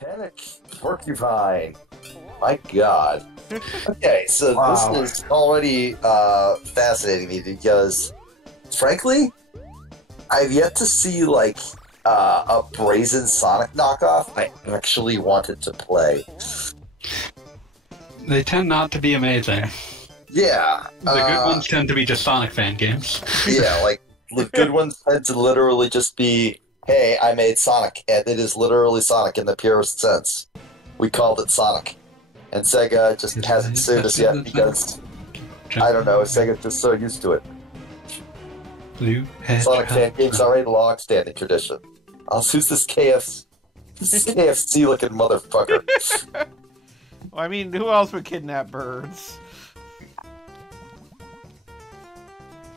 Panic Porcupine. My God. Okay, so Wow. this is already fascinating me because, frankly, I've yet to see like a brazen Sonic knockoff I actually wanted to play. They tend not to be amazing. Yeah, The good ones tend to be just Sonic fan games. yeah, like the good ones tend to literally just be, "Hey, I made Sonic, and it is literally Sonic in the purest sense. We called it Sonic." And Sega just hasn't sued us yet because, I don't know, Sega's just so used to it. Blue Sonic fan games are a long-standing tradition. Who's this KFC-looking motherfucker? Well, I mean, who else would kidnap birds?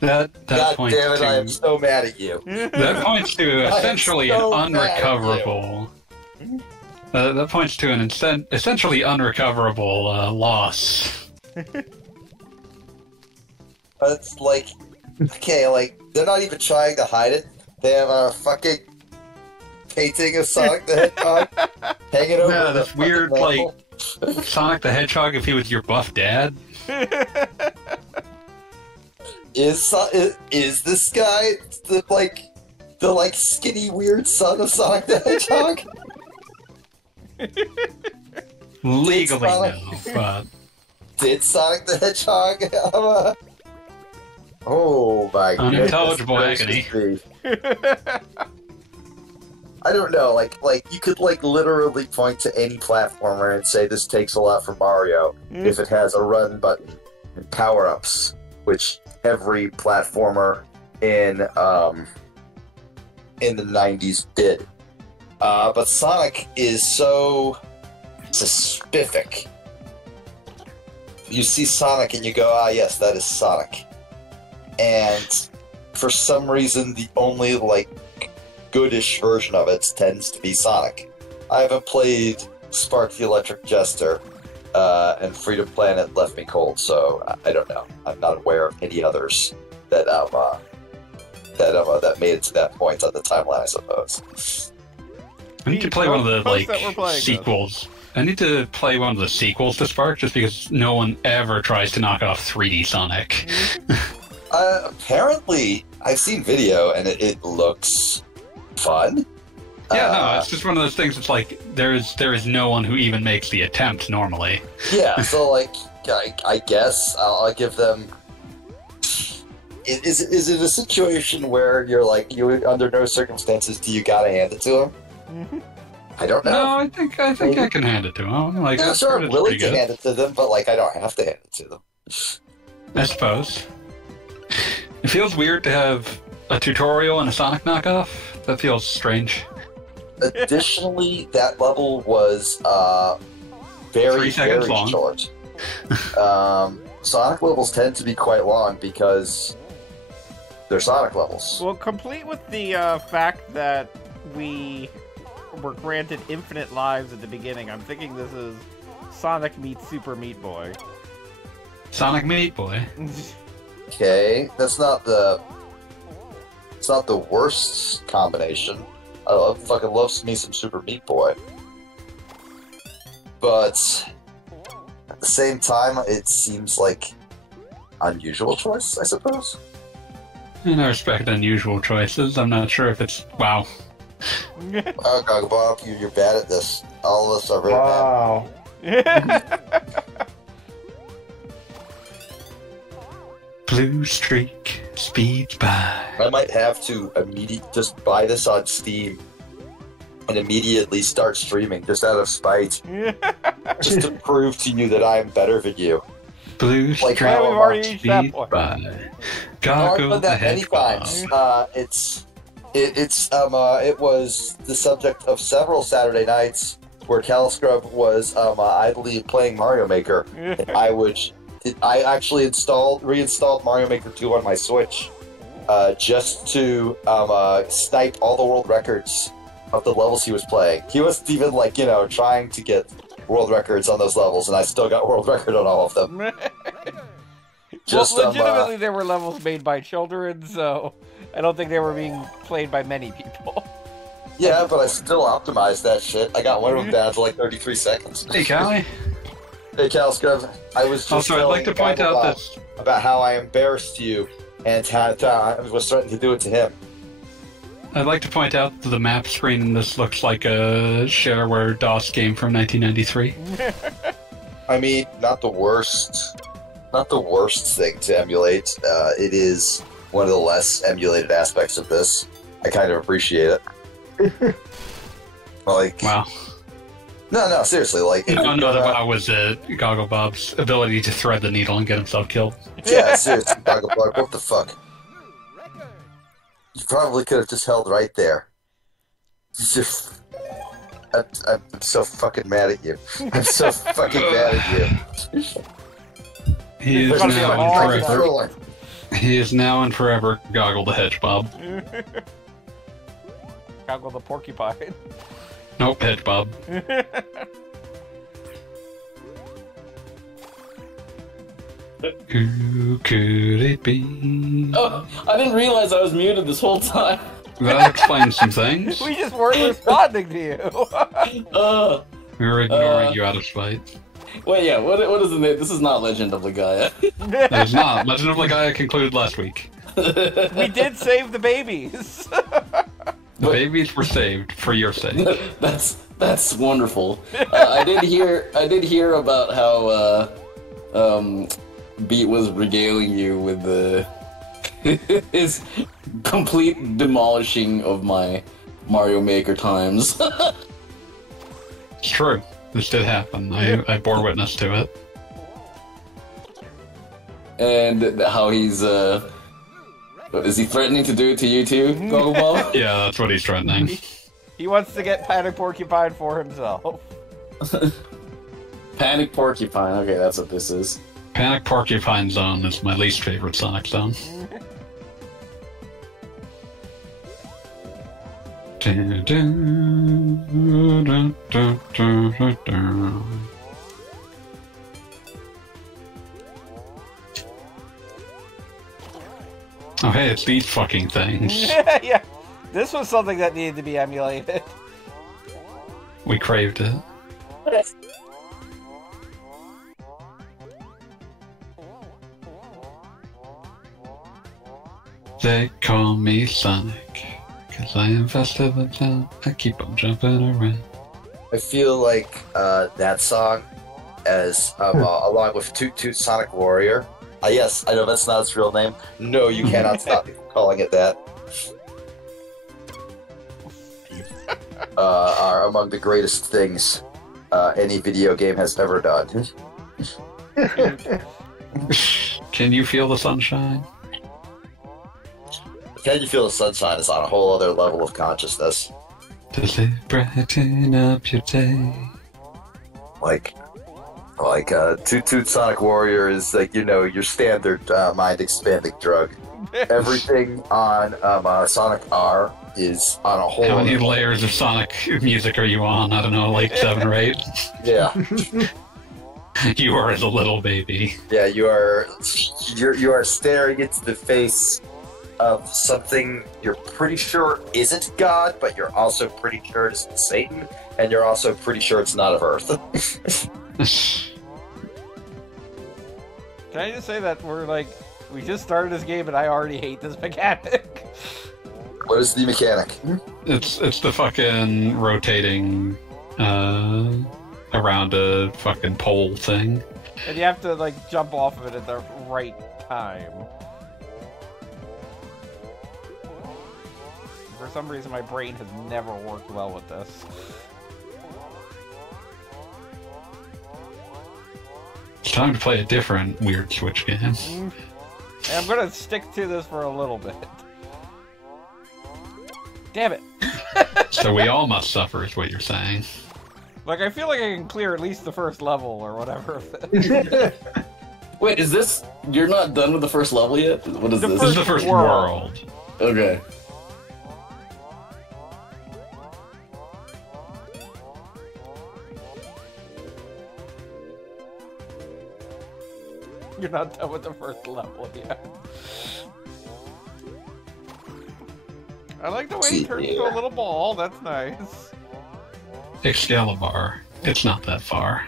That God points damn it, to, I am so mad at you. that points to essentially so an unrecoverable. That points to an essentially unrecoverable loss. But it's like, okay, like, they're not even trying to hide it. They have a fucking painting of Sonic the Hedgehog hanging over Yeah, the this fucking weird, mantle. like, Sonic the Hedgehog if he was your buff dad. Is this guy the skinny weird son of Sonic the Hedgehog? Legally, Sonic- no, but Did Sonic the Hedgehog have a... Oh my god. unintelligible agony. I don't know, like you could literally point to any platformer and say this takes a lot from Mario if it has a run button and power-ups, which every platformer in the 90s did. But Sonic is so specific. You see Sonic and you go, ah, yes, that is Sonic. And for some reason, the only, goodish version of it tends to be Sonic. I haven't played Spark the Electric Jester, and Freedom Planet left me cold, so I don't know. I'm not aware of any others that that made it to that point on the timeline, I suppose. I need to play one of the Post that we're playing sequels. I need to play one of the sequels to Spark just because no one ever tries to knock off 3D Sonic. Apparently, I've seen video and it looks fun. Yeah, no, it's just one of those things. It's like there is no one who even makes the attempt normally. Yeah, so I guess I'll give them. Is it a situation where you're you under no circumstances do you gotta hand it to them? I don't know. No, I think I can hand it to him. Like, Yeah, I've sure, heard I'm it's willing pretty to good, hand it to them, but I don't have to hand it to them. I suppose. It feels weird to have a tutorial and a Sonic knockoff. That feels strange. Additionally, that level was very 3 seconds very long. short. Sonic levels tend to be quite long because they're Sonic levels. Well, complete with the fact that we were granted infinite lives at the beginning, I'm thinking this is Sonic meets Super Meat Boy. Sonic Meat Boy. Okay, it's not the worst combination. I fucking love me some Super Meat Boy, but at the same time, it seems like unusual choice, I suppose. And I respect unusual choices. I'm not sure if it's wow. Oh God, Bob, you're bad at this. All of us are really Wow. Blue streak speeds by. bad. I might have to just buy this on Steam and immediately start streaming just out of spite, just to prove to you that I'm better than you. Blue Like, streak how we've already reached that speeds point. by. I've Goggle done the that many hedgehog. times. It was the subject of several Saturday nights where Cal Scrub was idly playing Mario Maker. And I actually reinstalled Mario Maker 2 on my Switch just to snipe all the world records of the levels he was playing. He wasn't even trying to get world records on those levels, and I still got world record on all of them. Just well, legitimately, there were levels made by children, so I don't think they were being played by many people. Yeah, but I still optimized that shit. I got one of them down to like 33 seconds. Hey, Callie. Hey, Calscrev, I was just Also, I'd like to point out that about how I embarrassed you and how I was starting to do it to him. I'd like to point out that the map screen in this looks like a shareware DOS game from 1993. I mean, not the worst thing to emulate. It is one of the less emulated aspects of this. I kind of appreciate it. Like, Wow. No, seriously, like... No, the wow was Goggle Bob's ability to thread the needle and get himself killed. Yeah, seriously, Goggle Bob, what the fuck? You probably could have just held right there. I'm so fucking mad at you. I'm so fucking mad at you. He is now and forever Goggle the Hedge Bob. Goggle the Porcupine. Nope, Hedge Bob. Who could it be? Oh, I didn't realize I was muted this whole time. That explains some things. We just weren't responding to you. We were ignoring you out of spite. Wait, yeah, what is the name? This is not Legend of Legaia. It's not. Legend of Legaia concluded last week. We did save the babies. The babies were saved for your sake. That's wonderful. I did hear about how Beat was regaling you with his complete demolishing of my Mario Maker times. It's true. This did happen. I bore witness to it. And how he's is he threatening to do it to you too, Goggle Bob? Yeah, that's what he's threatening. He wants to get Panic Porcupine for himself. Panic Porcupine. Okay, that's what this is. Panic Porcupine Zone is my least favorite Sonic zone. Oh hey, it's these fucking things. Yeah, this was something that needed to be emulated. We craved it. They call me Sonic, 'cause I am faster than sound. I keep on jumping around. I feel like that song, as along with Toot Toot Sonic Warrior. Yes, I know that's not its real name. No, you cannot stop me from calling it that. Are among the greatest things any video game has ever done. Can you feel the sunshine? Can you feel the sunshine is on a whole other level of consciousness. Does it brighten up your day? Like Toot Toot Sonic Warrior is like, you know, your standard mind-expanding drug. Everything on Sonic R is on a whole... How many layers of Sonic music are you on? I don't know, like 7 or 8? Yeah. You are the little baby. Yeah, you are staring into the face of something you're pretty sure isn't God, but you're also pretty sure it's Satan, and you're also pretty sure it's not of Earth. Can I just say that we just started this game and I already hate this mechanic? What is the mechanic? It's the fucking rotating around a fucking pole thing. And you have to jump off of it at the right time. For some reason my brain has never worked well with this. It's time to play a different weird Switch game. And I'm gonna stick to this for a little bit. Damn it! So we all must suffer, is what you're saying. I feel like I can clear at least the first level or whatever. Wait, is this... You're not done with the first level yet? What is this? This is the first world. Okay. You're not done with the first level yet. I like the way he turns into a little ball. That's nice. Excalibur. It's not that far.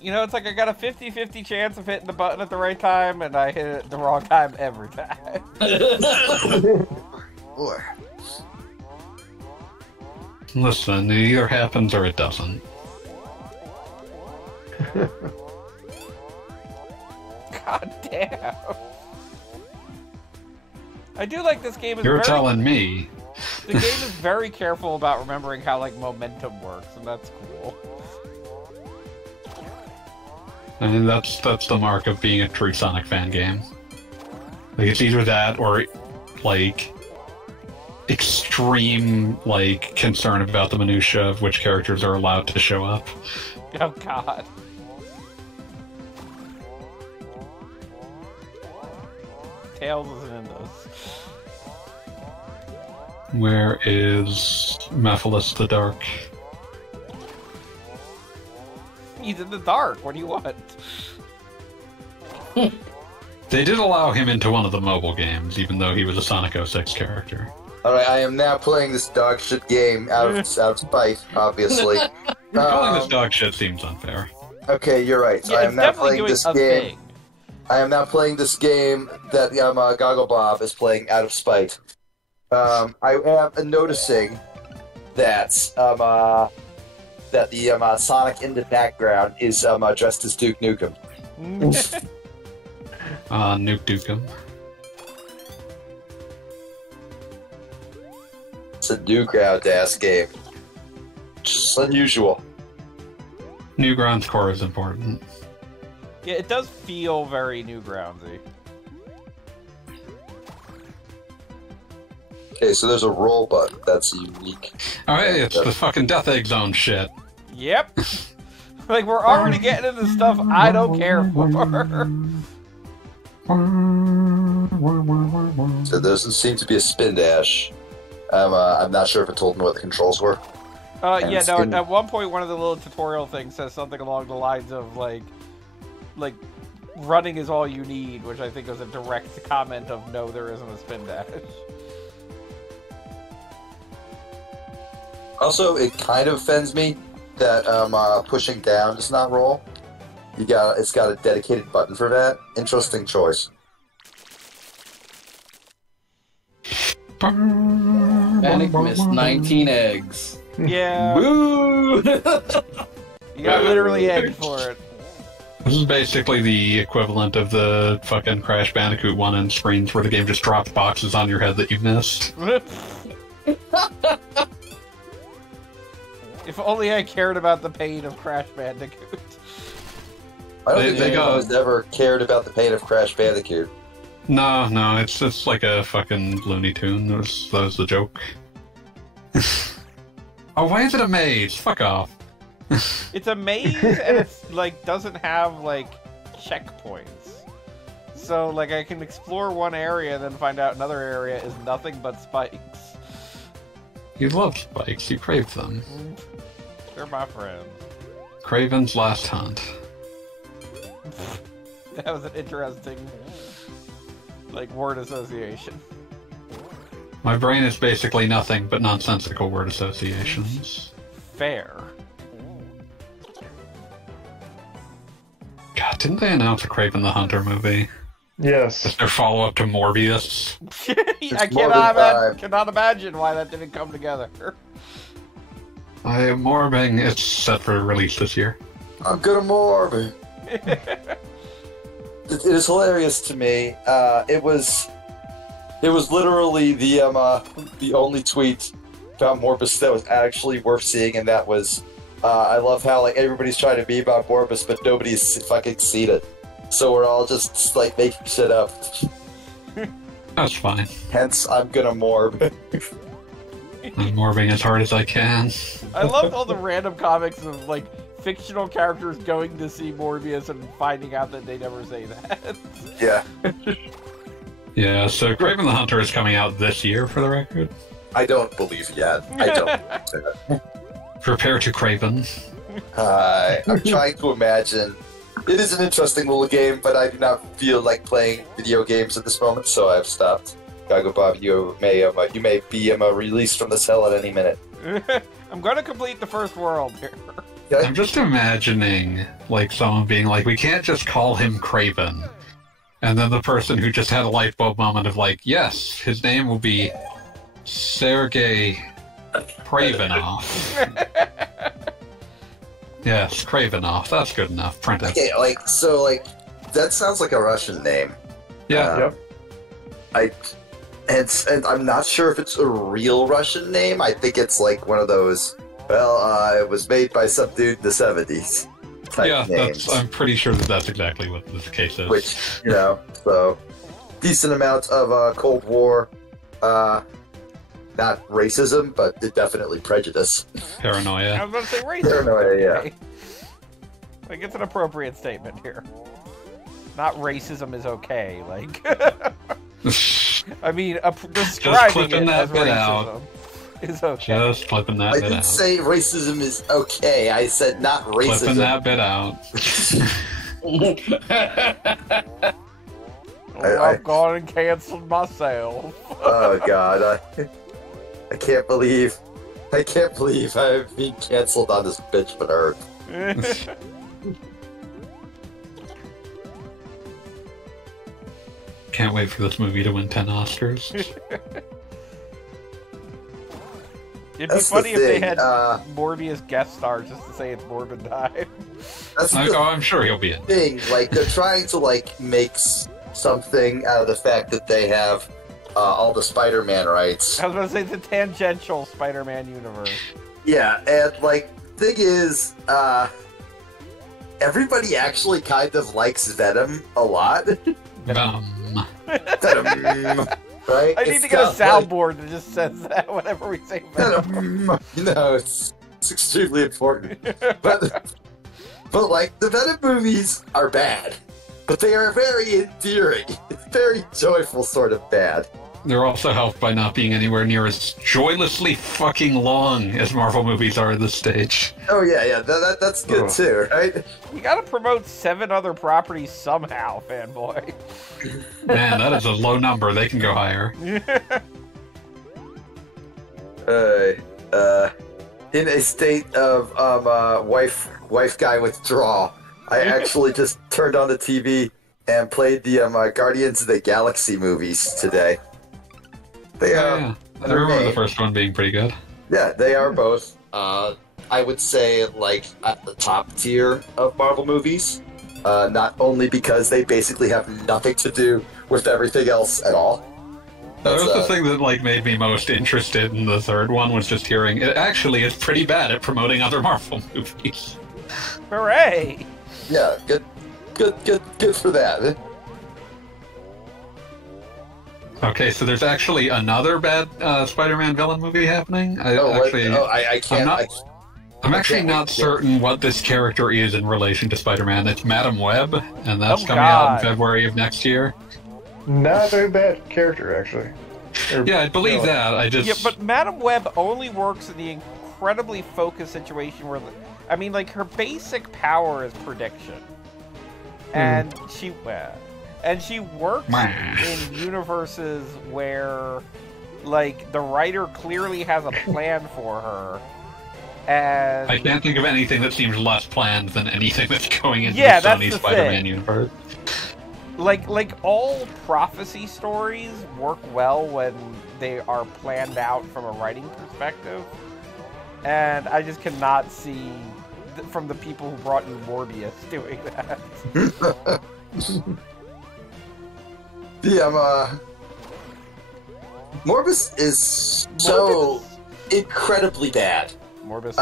You know, it's like I got a 50-50 chance of hitting the button at the right time, and I hit it at the wrong time every time. Boy. Listen, it either happens or it doesn't. God damn. I do like this game. You're telling me. The game is very careful about remembering how, like, momentum works, and that's cool. I mean, that's the mark of being a true Sonic fan game. Like, it's either that or, like, extreme, like, concern about the minutia of which characters are allowed to show up. Oh, God. Tails isn't in those. Where is Mephiles the Dark? He's in the dark. What do you want? They did allow him into one of the mobile games, even though he was a Sonic 06 character. Alright, I am now playing this dog shit game out of spite, obviously. Calling this dog shit seems unfair. Okay, you're right. Yeah, I am now playing this game. Thing. I am now playing this game that Goggle Bob is playing out of spite. I am noticing that the Sonic in the background is dressed as Duke Nukem. Nuke Dukem. It's a Newground-ass game. Just unusual. Newgrounds core is important. Yeah, it does feel very Newgroundsy. Okay, so there's a roll button. That's unique. Alright, it's the fucking Death Egg Zone shit. Yep. Like, we're already getting into stuff I don't care for. So there doesn't seem to be a spin dash. I'm not sure if it told me what the controls were. Yeah, no, at one point one of the little tutorial things says something along the lines of, like, running is all you need, which I think was a direct comment of no, there isn't a spin dash. Also, it kind of offends me that pushing down does not roll. It's got a dedicated button for that. Interesting choice. Panic missed 19 eggs. Yeah. Woo! You got literally egged for it. This is basically the equivalent of the fucking Crash Bandicoot 1 screens where the game just drops boxes on your head that you missed. If only I cared about the pain of Crash Bandicoot. I don't think anyone has ever cared about the pain of Crash Bandicoot. No, it's just like a fucking Looney Tune. That was the joke. Oh, why is it a maze? Fuck off. It's a maze, and it's, like, doesn't have, like, checkpoints. So, like, I can explore one area and then find out another area is nothing but spikes. You love spikes. You crave them. They're my friends. Craven's Last Hunt. That was an interesting, like, word association. My brain is basically nothing but nonsensical word associations. Fair. God, didn't they announce a Craven the Hunter movie? Yes. It's their follow-up to Morbius. I cannot imagine why that didn't come together. Morbing, it's set for release this year. I'm gonna morb. It is hilarious to me. It was literally the only tweet about Morbus that was actually worth seeing, and that was I love how like everybody's trying to be about Morbus, but nobody's fucking seen it. So we're all just like making shit up. That's fine. Hence, I'm gonna morb. I'm morbing as hard as I can. I loved all the random comics of like fictional characters going to see Morbius and finding out that they never say that. Yeah. Yeah, so Craven the Hunter is coming out this year, for the record. I don't believe yet. I don't. Prepare to Craven. I'm trying to imagine It is an interesting little game, but I do not feel like playing video games at this moment, so I've stopped. Gago Bob, you may be released from the cell at any minute. I'm gonna complete the first world here. Okay? I'm just imagining, like, someone being like, we can't just call him Craven. And then the person who just had a light bulb moment of like, yes, his name will be Sergei Kravinoff. Yes, Kravinoff. That's good enough. Print it. Okay, that sounds like a Russian name. Yeah. And I'm not sure if it's a real Russian name. I think it's like one of those, it was made by some dude in the 70s type names. I'm pretty sure that's exactly what this case is. Which, so decent amount of Cold War, not racism, but definitely prejudice. Paranoia. I was going to say racism. Paranoia, yeah. Okay. Like, it's an appropriate statement here. Not racism is okay, like... I mean, describing it as racism is okay. Just clipping that I bit out. didn't say racism is okay. I said not racism. Clipping that bit out. I've gone and canceled myself. Oh God, I can't believe I've been canceled on this bitch but earth. Can't wait for this movie to win 10 Oscars. It'd be funny if they had Morbius guest star just to say it's Morbid time. That's I'm sure he'll be in. thing. Like, they're trying to make something out of the fact that they have all the Spider-Man rights. I was going to say the tangential Spider-Man universe. Yeah, and thing is, everybody actually kind of likes Venom a lot. Venom. Venom, right? I need to get a soundboard that just says that whenever we say Venom. It's extremely important. But the Venom movies are bad, but they are very endearing. It's very joyful sort of bad. They're also helped by not being anywhere near as joylessly fucking long as Marvel movies are at this stage. Oh yeah, that's good too, right? You gotta promote 7 other properties somehow, fanboy. Man, that is a low number. They can go higher. In a state of wife guy withdrawal, I actually just turned on the TV and played the Guardians of the Galaxy movies today. They are. Yeah. I remember the first one being pretty good. Yeah, they are both. I would say at the top tier of Marvel movies. Not only because they basically have nothing to do with everything else at all. That was the thing that made me most interested in the third one, was just hearing it actually is pretty bad at promoting other Marvel movies. Hooray! Yeah, good for that. Okay, so there's actually another bad Spider-Man villain movie happening? I can't. I'm actually not certain what this character is in relation to Spider-Man. It's Madam Web, and that's coming out in February of next year. Not a very bad character, actually. Yeah, I believe that. Yeah, but Madam Web only works in the incredibly focused situation where, her basic power is prediction, and she works in universes where, the writer clearly has a plan for her. And I can't think of anything that seems less planned than anything that's going into the Sony Spider-Man universe. All prophecy stories work well when they are planned out from a writing perspective. And I just cannot see from the people who brought you Morbius doing that. Morbius is so incredibly bad. Morbius.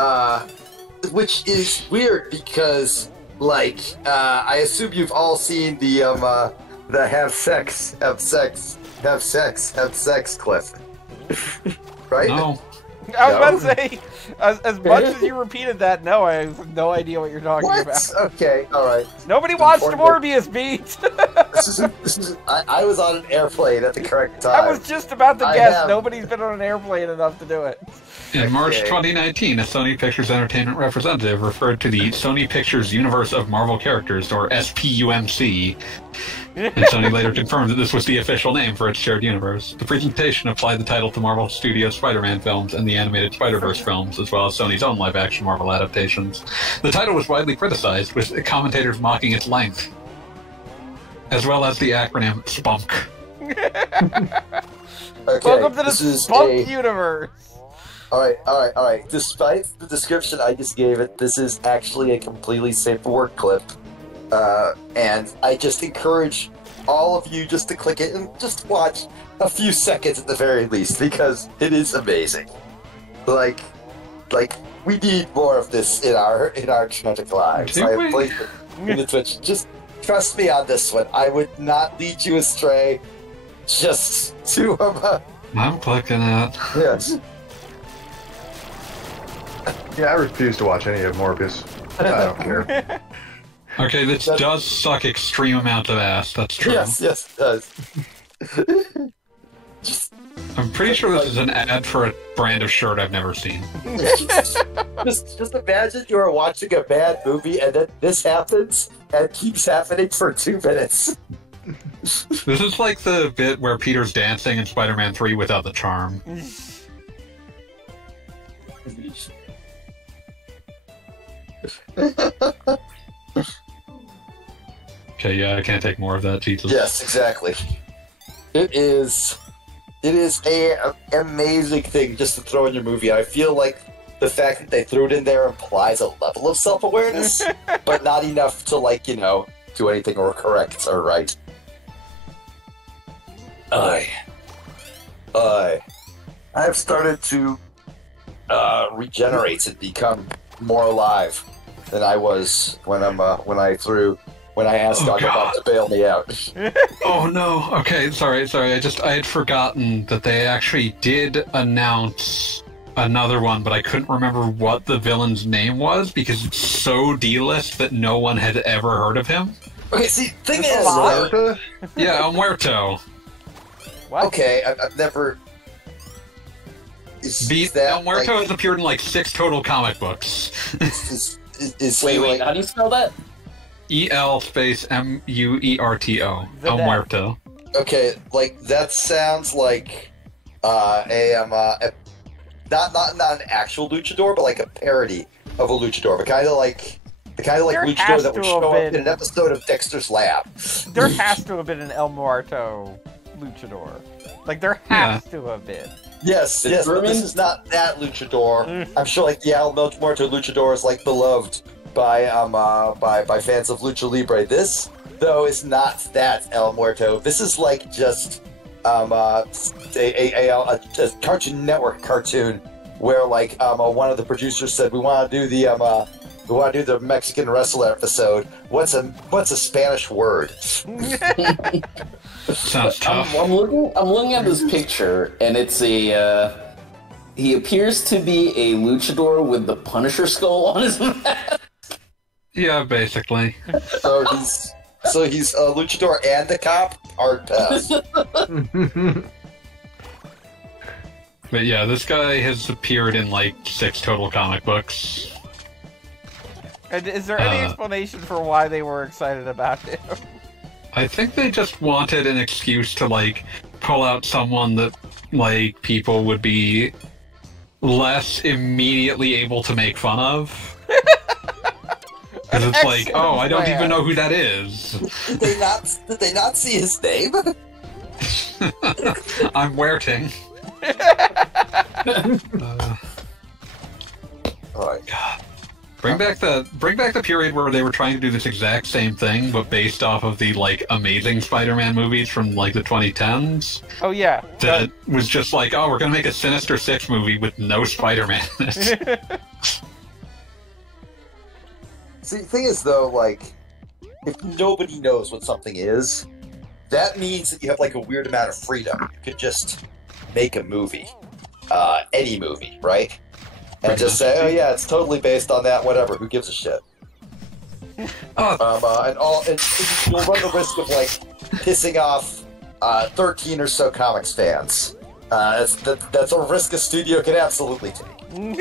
Which is weird because, I assume you've all seen the have sex clip, right? No. I was about to say, as much as you repeated that, no, I have no idea what you're talking What? about. Okay, all right. Nobody watched Important. Morbius, Beat. I was on an airplane at the correct time. I was just about to I guess. have- Nobody's been on an airplane enough to do it. In March Okay. 2019, a Sony Pictures Entertainment representative referred to the Sony Pictures Universe of Marvel Characters, or SPUMC, and Sony later confirmed that this was the official name for its shared universe. The presentation applied the title to Marvel Studios' Spider-Man films and the animated Spider-Verse films, as well as Sony's own live-action Marvel adaptations. The title was widely criticized, with commentators mocking its length, as well as the acronym SPUNK. Okay, Welcome to the this is Spunk universe. All right. Despite the description I just gave it, this is actually a completely safe word clip. And I just encourage all of you just to click it and just watch a few seconds at the very least, because it is amazing. Like we need more of this in our tragic lives. Do I we? have placed it in the Twitch. Just trust me on this one. I would not lead you astray. Just to I'm clicking it. yes. Yeah, I refuse to watch any of Morbius. I don't care. Okay, this does suck extreme amounts of ass, that's true. Yes, it does. I'm pretty sure this is an ad for a brand of shirt I've never seen. just imagine you are watching a bad movie and then this happens and it keeps happening for 2 minutes. This is like the bit where Peter's dancing in Spider-Man 3 without the charm. Okay, yeah, I can't take more of that, Jesus. Yes, exactly. It is an amazing thing just to throw in your movie. I feel like the fact that they threw it in there implies a level of self-awareness, but not enough to, like, you know, do anything or correct or right. I've started to regenerate and become more alive than I was when I asked Oh, Gagabot to bail me out. Oh no, okay, sorry, I had forgotten that they actually did announce another one, but I couldn't remember what the villain's name was because it's so D-list that no one had ever heard of him. Okay, see, thing is, America? Yeah, El Muerto. What? okay, I've never. Is El Muerto like, has appeared in like 6 total comic books. is he Wait, like, how do you spell that? E-L space M-U-E-R-T-O. The El net. Muerto. okay, like that sounds like not an actual luchador, but like a parody of a luchador, but kind of like the kind of like There luchador has that would to have show up been- in an episode of Dexter's Lab. There has to have been an El Muerto luchador. Like, there has to have been. Yes, but this Vermin? is not that luchador. I'm sure like the El Muerto luchador is like beloved by fans of Lucha Libre. This though is not that El Muerto. This is like just a Cartoon Network cartoon where like one of the producers said we want to do the Mexican wrestler episode. What's a Spanish word? Sounds tough. I'm looking at this picture, and it's a. He appears to be a luchador with the Punisher skull on his mask. Yeah, basically. So he's a luchador and a cop. Hard pass. But yeah, this guy has appeared in like 6 total comic books. And is there any explanation for why they were excited about him? I think they just wanted an excuse to like pull out someone that like people would be less immediately able to make fun of. Because it's like, Excellent oh, I don't plan. even know who that is. Did they not see his name? I'm Werting. Alright. Bring back the period where they were trying to do this exact same thing, but based off of the like amazing Spider-Man movies from like the 2010s. Oh, yeah. That was just like, oh, we're gonna make a Sinister Six movie with no Spider-Man in it. See, the thing is, though, like, if nobody knows what something is, that means that you have, like, a weird amount of freedom. You could just make a movie. any movie, right? And Pretty just much. say, oh yeah, it's totally based on that, whatever, who gives a shit? And you'll run the risk of, like, pissing off 13 or so comics fans. That's a risk a studio can absolutely take.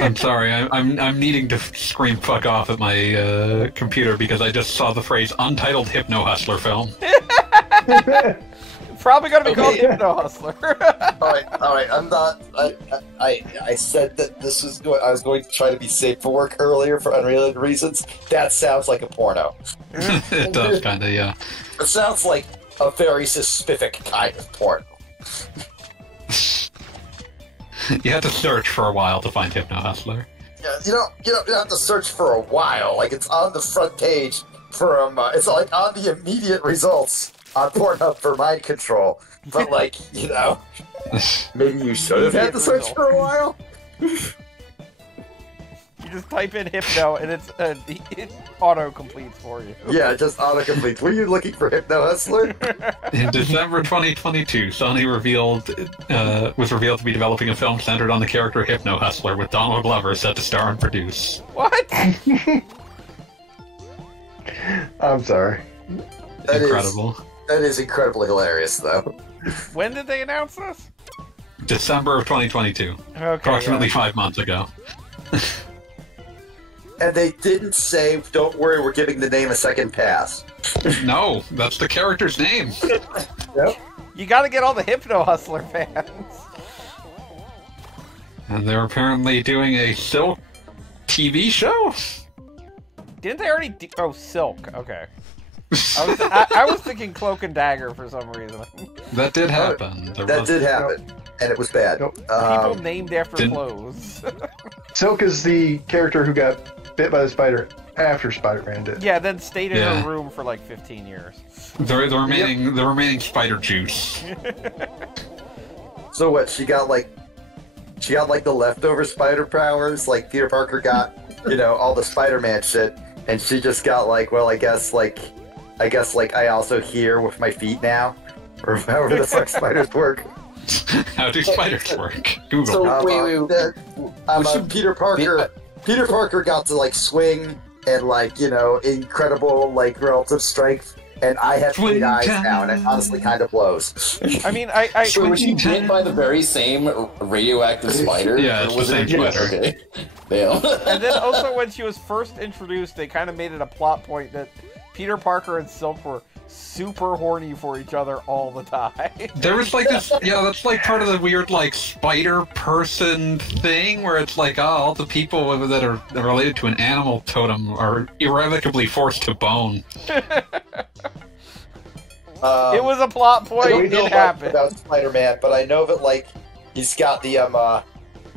I'm sorry, I'm needing to scream fuck off at my computer because I just saw the phrase untitled Hypno Hustler film. Probably gonna be called Okay. Hypno Hustler. Alright, I'm not... I said that this was I was going to try to be safe for work earlier for unrelated reasons. That sounds like a porno. It does, kinda, yeah. It sounds like a very specific kind of porno. You had to search for a while to find Hypno Hustler. Yeah, you don't have to search for a while. Like, it's on the front page from... it's, like, on the immediate results on Pornhub for mind control. But, like, maybe you should have had to search for a while? You just type in Hypno and it auto completes for you. Yeah, just autocomplete. Were you looking for Hypno Hustler? In December 2022, Sony was revealed to be developing a film centered on the character Hypno Hustler, with Donald Glover set to star and produce. What? I'm sorry. Incredible. That is incredibly hilarious, though. When did they announce this? December of 2022. Okay. Approximately yeah. 5 months ago. And they didn't say, don't worry, we're giving the name a second pass. No, that's the character's name. Yep. You gotta get all the Hypno Hustler fans. And they're apparently doing a Silk TV show? Didn't they already do... Oh, Silk. Okay. I was thinking Cloak and Dagger for some reason. That did happen. That did happen, and it was bad. Nope. People named after didn't- clothes. Silk is the character who got bit by the spider after Spider-Man did. Yeah, then stayed in Yeah. her room for like 15 years. The remaining spider juice. So what? She got like the leftover spider powers. Like Peter Parker got, all the Spider-Man shit, and she just got like, well, I guess I also hear with my feet now, or however the fuck spiders work. How do spiders work? Google. So- Wait. Peter Parker got to like swing and like incredible like relative strength, and I have Swing 8 eyes time. now, and it honestly kind of blows. I mean, I So was she bit by the very same radioactive spider? Yeah, Or it's was the it same just- spider. Okay. Damn. And then also when she was first introduced, they kind of made it a plot point that Peter Parker and Silk were super horny for each other all the time. There was like this, that's like part of the weird like spider person thing where it's like, all the people that are related to an animal totem are irrevocably forced to bone. It was a plot I point. don't know It much happened. about Spider-Man, but I know that like he's got the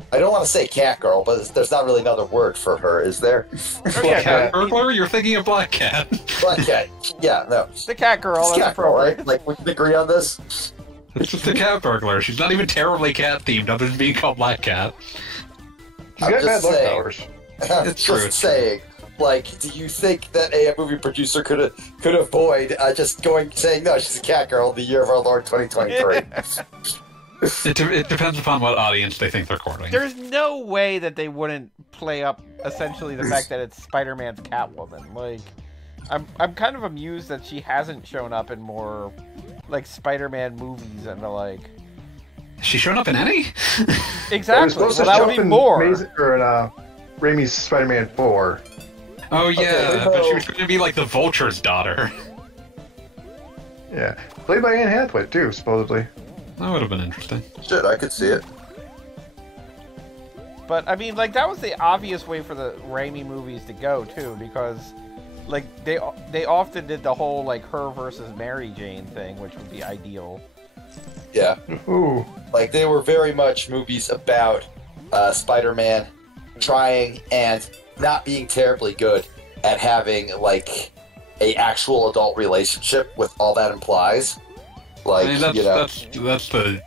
I don't want to say cat girl, but there's not really another word for her, is there? Oh, yeah, Cat burglar? You're thinking of Black Cat. Black cat. Yeah, no. the cat girl. It's That's cat girl, appropriate. right? Like we can agree on this. It's just a cat burglar. She's not even terribly cat themed, other than being called Black Cat. She's I'm got just bad luck saying. powers. I'm It's true, just it's true. saying. Like, do you think that a movie producer could avoid just saying no, she's a cat girl in the year of our Lord 2023? It depends upon what audience they think they're courting. There's no way that they wouldn't play up essentially the fact that it's Spider-Man's Catwoman. Like, I'm kind of amused that she hasn't shown up in more like Spider-Man movies and the like. She showing up in any? Exactly. Well, supposed to that show would up be in more. Raimi's Spider-Man 4. Oh yeah, Okay, but she so- was going to be like the Vulture's daughter. Yeah. Played by Anne Hathaway, too, supposedly. That would have been interesting. Shit, I could see it. But I mean, like that was the obvious way for the Raimi movies to go too, because like they often did the whole like her versus Mary Jane thing, which would be ideal. Yeah. Ooh. Like, they were very much movies about Spider-Man trying and not being terribly good at having, like, a actual adult relationship with all that implies. Like, I mean, that's the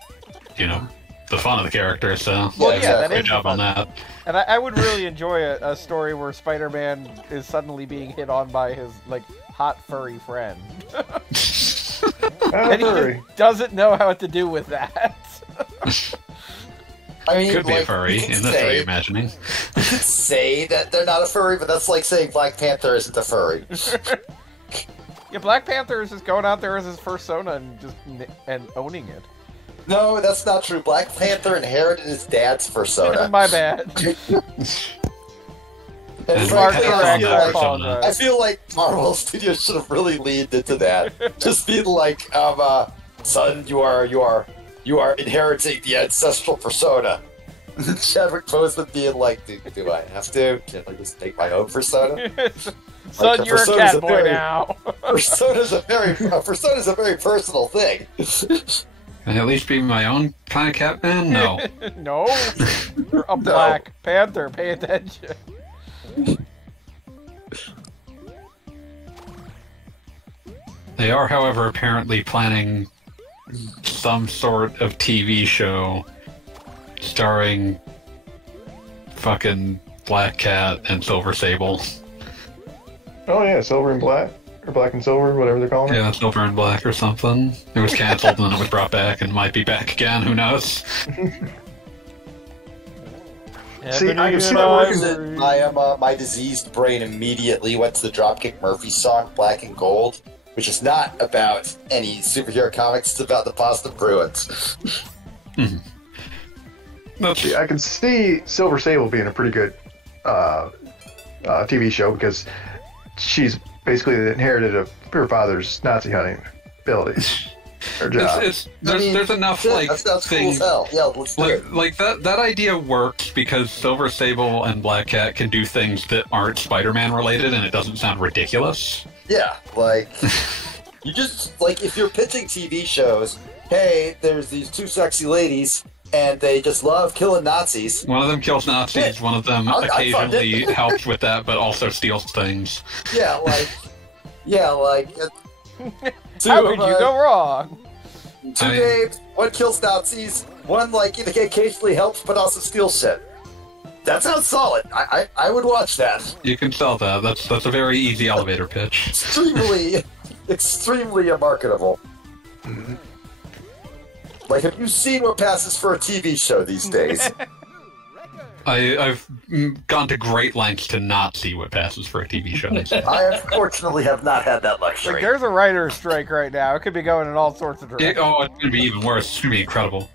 the fun of the character. So Well, yeah, that great is job the on fun. that. And I would really enjoy a story where Spider-Man is suddenly being hit on by his like hot furry friend, and he Hurry. just doesn't know how to do with that. I mean, Could be like, a furry, you could and that's what you're imagining. You could say that they're not a furry, but that's like saying Black Panther isn't a furry. Yeah, Black Panther is just going out there as his persona and owning it. No, that's not true. Black Panther inherited his dad's persona. My bad. And Mark, frankly, correct, I apologize. I feel like Marvel Studios should have really leaned into that. Just being like, son, you are inheriting the ancestral persona. Chadwick Boseman being like, do I have to? Can I just take my own persona? Son, Like, you're a persona's cat boy very- now. Persona's a very personal thing. Can I at least be my own kind of cat man? No. No, you're a Black Panther. Pay attention. They are, however, apparently planning some sort of TV show starring fucking Black Cat and Silver Sable. Oh yeah, Silver and Black, or Black and Silver, whatever they're calling it. Yeah, Silver and Black or something. It was canceled and then it was brought back and might be back again, who knows? See, I can see Ebony that and working. Ivory. My diseased brain immediately went to the Dropkick Murphy song "Black and Gold," which is not about any superhero comics. It's about the Boston Bruins. See, I can see Silver Sable being a pretty good TV show because she's basically inherited of her father's Nazi hunting abilities. Her job. There's enough Shit, like that sounds cool things as hell. Yeah, let's do it. like that idea works because Silver Sable and Black Cat can do things that aren't Spider-Man related and it doesn't sound ridiculous. Yeah, like you just like if you're pitching TV shows, hey, there's these two sexy ladies and they just love killing Nazis. One of them kills Nazis, one of them I'd fund occasionally it. helps with that but also steals things. Yeah, like How could you go wrong? Two I- babes, one kills Nazis, one like occasionally helps but also steals shit. That sounds solid. I would watch that. You can sell that. That's a very easy elevator pitch. Extremely marketable. Like, have you seen what passes for a TV show these days? I've gone to great lengths to not see what passes for a TV show. I unfortunately have not had that Like, luxury. there's a writer's strike right now. It could be going in all sorts of directions. Oh, it's gonna be even worse. It's gonna be incredible.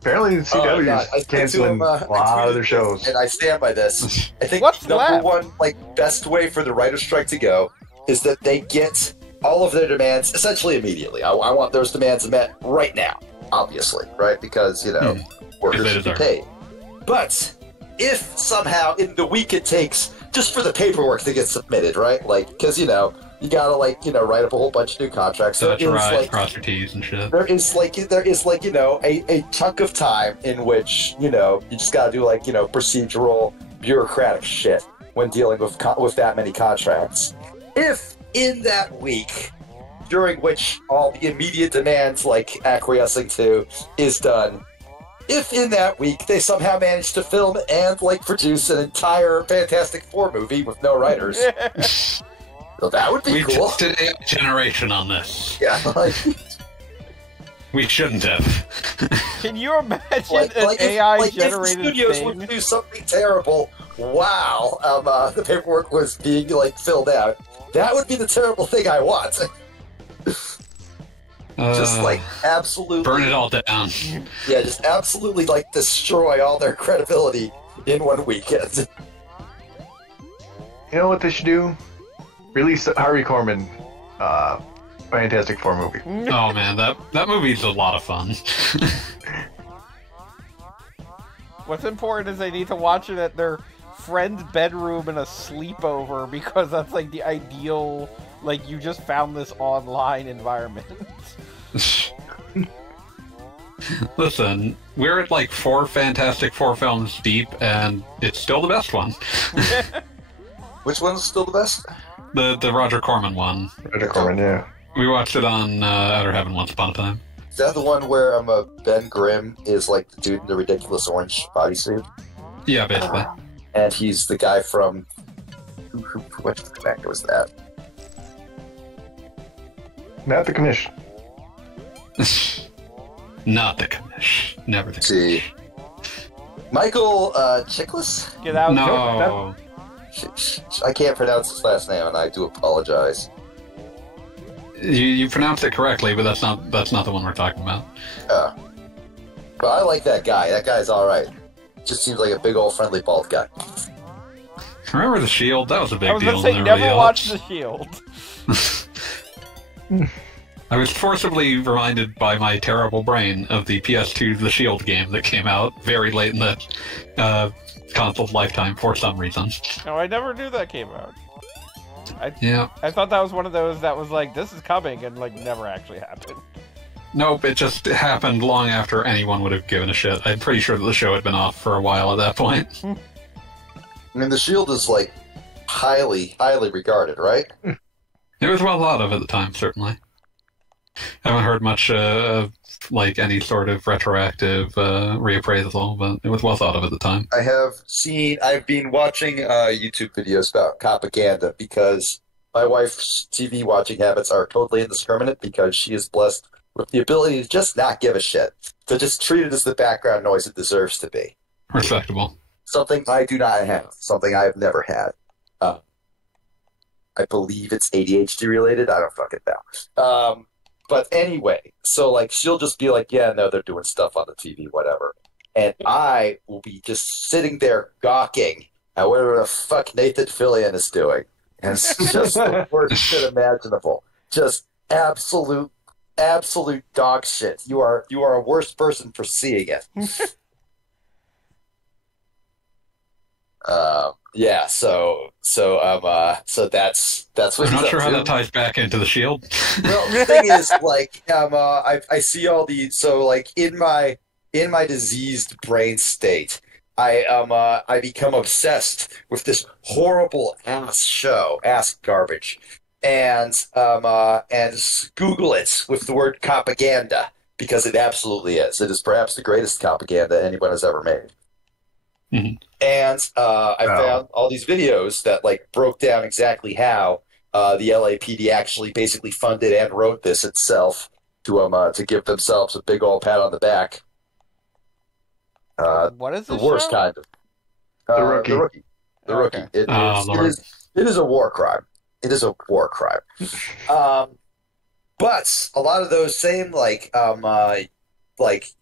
Apparently, the CW God, I is said to canceling him, a I lot of their tweeted shows. this, and I stand by this. I think What's number left? one, like, best way for the writer's strike to go is that they get all of their demands essentially immediately. I want those demands met right now, obviously, right? Because, workers They should be deserve paid. But if somehow in the week it takes just for the paperwork to get submitted, right? Like, because, you gotta, write up a whole bunch of new contracts. That's There is, right. like, Cross your T's and shit. there is a chunk of time in which you just gotta do procedural bureaucratic shit when dealing with that many contracts. If in that week during which all the immediate demands like acquiescing to is done, if in that week they somehow manage to film and produce an entire Fantastic Four movie with no writers, well, that would be We cool. tested a generation on this. Yeah, We shouldn't have. Can you imagine an if AI-generated the studios thing? would do something terrible while the paperwork was being filled out, that would be the terrible thing I want. Just absolutely burn it all down. Yeah, just absolutely destroy all their credibility in one weekend. You know what they should do? Release the Harvey Korman Fantastic Four movie. Oh man, that movie's a lot of fun. What's important is they need to watch it at their friend's bedroom in a sleepover because that's the ideal, you just found this online environment. Listen, we're at 4 Fantastic Four films deep, and it's still the best one. Which one's still the best? The Roger Corman one. Roger Corman, yeah. We watched it on Outer Heaven once upon a time. Is that the one where Ben Grimm is the dude in the ridiculous orange bodysuit? Yeah, basically. And he's the guy from which actor was that? Not the Commission. Not the commish. Never the See. commish. Michael Chiklis? Get out. No. I can't pronounce his last name, and I do apologize. You pronounced it correctly, but that's not the one we're talking about. But I like that guy. That guy's alright. Just seems like a big old friendly bald guy. Remember the Shield? That was a big I was deal. gonna say, when never everybody watched else. The Shield. I was forcibly reminded by my terrible brain of the PS2 The Shield game that came out very late in the console's lifetime for some reason. No, I never knew that came out. Yeah. I thought that was one of those that was like, this is coming, and like never actually happened. Nope, it just happened long after anyone would have given a shit. I'm pretty sure that the show had been off for a while at that point. I mean, the Shield is, like, highly, highly regarded, right? It was well thought of at the time, certainly. Haven't heard much of, like, any sort of retroactive reappraisal, but it was well thought of at the time. I've been watching YouTube videos about propaganda because my wife's TV watching habits are totally indiscriminate because she is blessed with the ability to just not give a shit. To just treat it as the background noise it deserves to be. Respectable. Something I do not have. Something I have never had. I believe it's ADHD related. I don't fucking know. But anyway, so like she'll just be like, yeah, no, they're doing stuff on the TV, whatever. And I will be just sitting there gawking at whatever the fuck Nathan Fillion is doing. And it's just the worst shit imaginable. Just absolute dog shit. You are a worse person for seeing it. Yeah, so that's what I'm not he's sure up how to. that ties back into the Shield. Well, the thing is, like, I see all these. So, like, in my diseased brain state, I become obsessed with this horrible ass garbage, and just Google it with the word propaganda because it absolutely is. It is perhaps the greatest propaganda anyone has ever made. Mm-hmm. And I found all these videos that like broke down exactly how the LAPD actually basically funded and wrote this itself to give themselves a big old pat on the back. What is The this worst show? kind of The Rookie. The Rookie. Okay. It is a war crime. It is a war crime. But a lot of those same like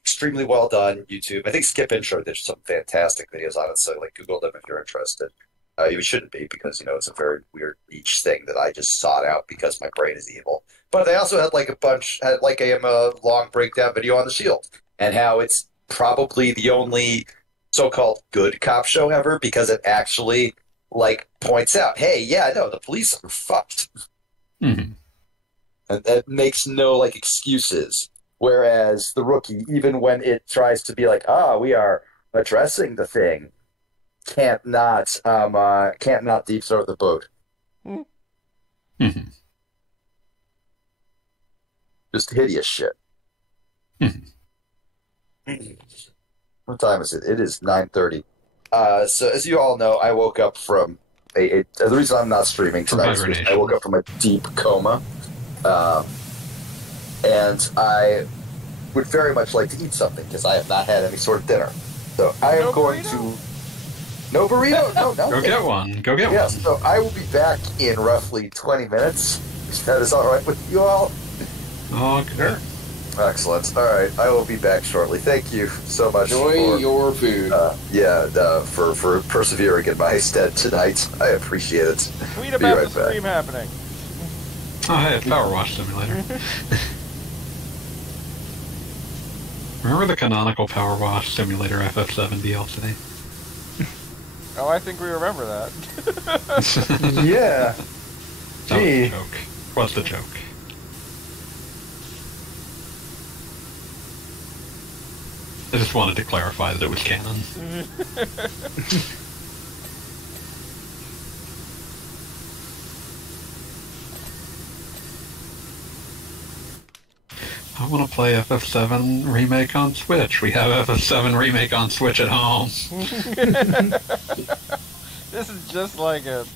extremely well done YouTube. I think Skip Intro did some fantastic videos on it, so like Google them if you're interested. You shouldn't be because it's a very weird niche thing that I just sought out because my brain is evil. But they also had like a long breakdown video on the Shield and how it's probably the only so-called good cop show ever because it actually like points out, hey, yeah, no, the police are fucked. Mm-hmm. And that makes no like excuses. Whereas the Rookie, even when it tries to be like, we are addressing the thing, can't not deep throat the boat. Mm-hmm. Just hideous shit. Mm-hmm. What time is it? It is 9:30. So as you all know, I woke up from the reason I'm not streaming tonight is because I woke up from a deep coma. And I would very much like to eat something because I have not had any sort of dinner. So I am going to... No burrito? No. Go get one. Go get Yes, one. so I will be back in roughly 20 minutes. If that is all right with you all. Oh, good. Excellent. All right, I will be back shortly. Thank you so much Enjoy your food. for persevering in my stead tonight. I appreciate it. Tweet Be about right the back. stream happening. Oh, hey, it's Power Wash Simulator. Remember the canonical Power Wash Simulator FF7 DLC? Oh, I think we remember that. Yeah. That was a Gee. joke. What's the joke? I just wanted to clarify that it was canon. I want to play FF7 Remake on Switch. We have FF7 Remake on Switch at home. This is just like a...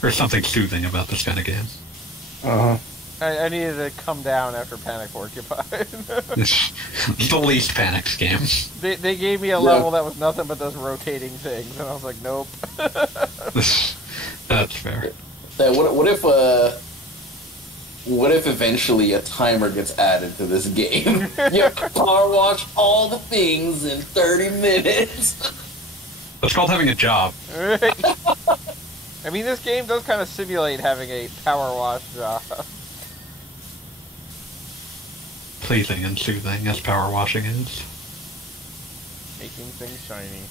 There's something soothing about this kind of game. Uh-huh. I needed to come down after Panic Porcupine. The least Panic's game. They gave me a level that was nothing but those rotating things, and I was like, nope. That's fair. What if eventually a timer gets added to this game? You have to power wash all the things in 30 minutes. That's called having a job. I mean, this game does kind of simulate having a power wash job. Pleasing and soothing as power washing is. Making things shiny.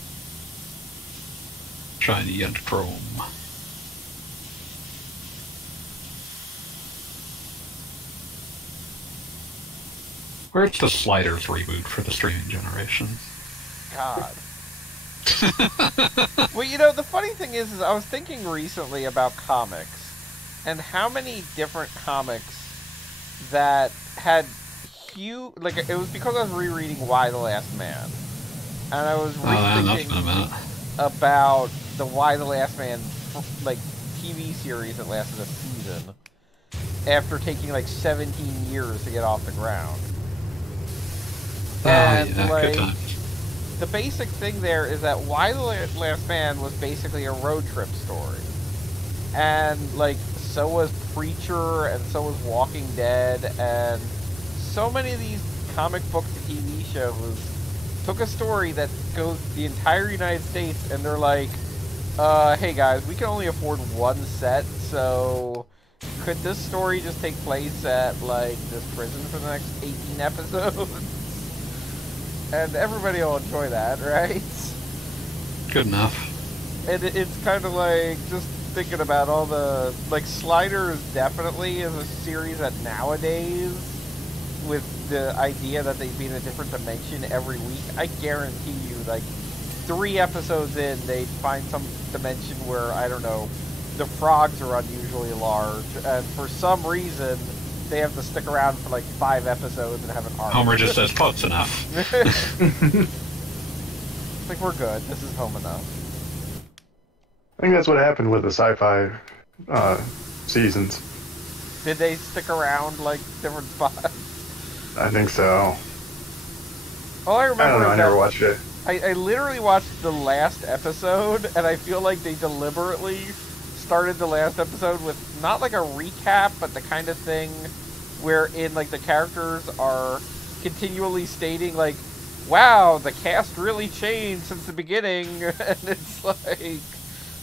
Shiny and chrome. Where's the Sliders reboot for the streaming generation? God. Well, you know, the funny thing is I was thinking recently about comics, and how many different comics that had huge... Like, it was because I was rereading Y the Last Man, and I was rethinking about the Y the Last Man, like, TV series that lasted a season, after taking, like, 17 years to get off the ground. And, yeah, like, good times. the basic thing there is that Y the Last Man was basically a road trip story. And, like, so was Preacher, and so was Walking Dead, and so many of these comic book to TV shows took a story that goes the entire United States, and they're like, hey guys, we can only afford one set, so could this story just take place at, like, this prison for the next 18 episodes? And everybody will enjoy that, right? Good enough. And it's kind of like, just thinking about all the... Like, Sliders definitely is a series that nowadays, with the idea that they'd be in a different dimension every week, I guarantee you, like, 3 episodes in, they'd find some dimension where, I don't know, the frogs are unusually large, and for some reason... they have to stick around for like 5 episodes and have an arc. Homer just says, close enough. Like, we're good. This is home enough. I think that's what happened with the sci-fi seasons. Did they stick around, like, different spots? I think so. All I remember I don't know, is I never that watched it. I literally watched the last episode, and I feel like they deliberately started the last episode with not like a recap, but the kind of thing wherein, like, the characters are continually stating, like, wow, the cast really changed since the beginning, and it's like,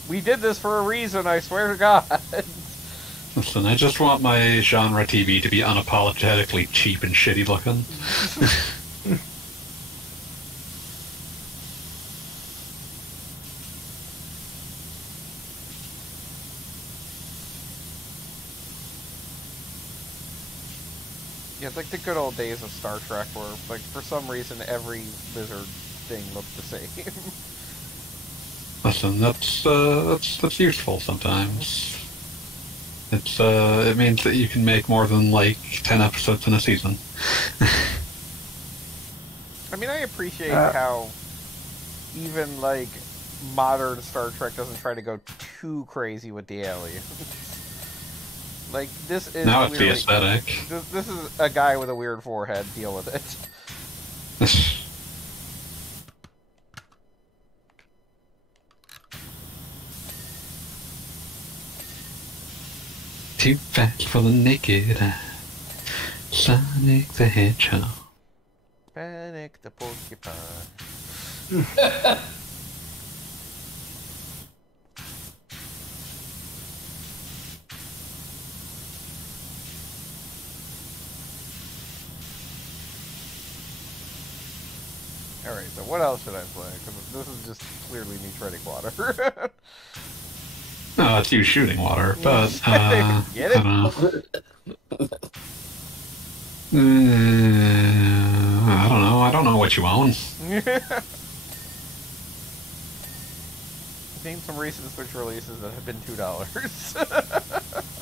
we did this for a reason, I swear to God. Listen, I just want my genre TV to be unapologetically cheap and shitty looking. Yeah, it's like the good old days of Star Trek where, like, for some reason every lizard thing looked the same. Listen, that's useful sometimes. It means that you can make more than, like, 10 episodes in a season. I mean, I appreciate how even, like, modern Star Trek doesn't try to go too crazy with the aliens. Like, this is now it's the aesthetic. This is a guy with a weird forehead. Deal with it. Too fast for the naked eye. Sonic the Hedgehog. Panic the Porcupine. Alright, so what else should I play? Because this is just clearly me treading water. No, it's you shooting water, but, Get it? I don't know. I don't know what you own. Name some recent Switch releases that have been $2.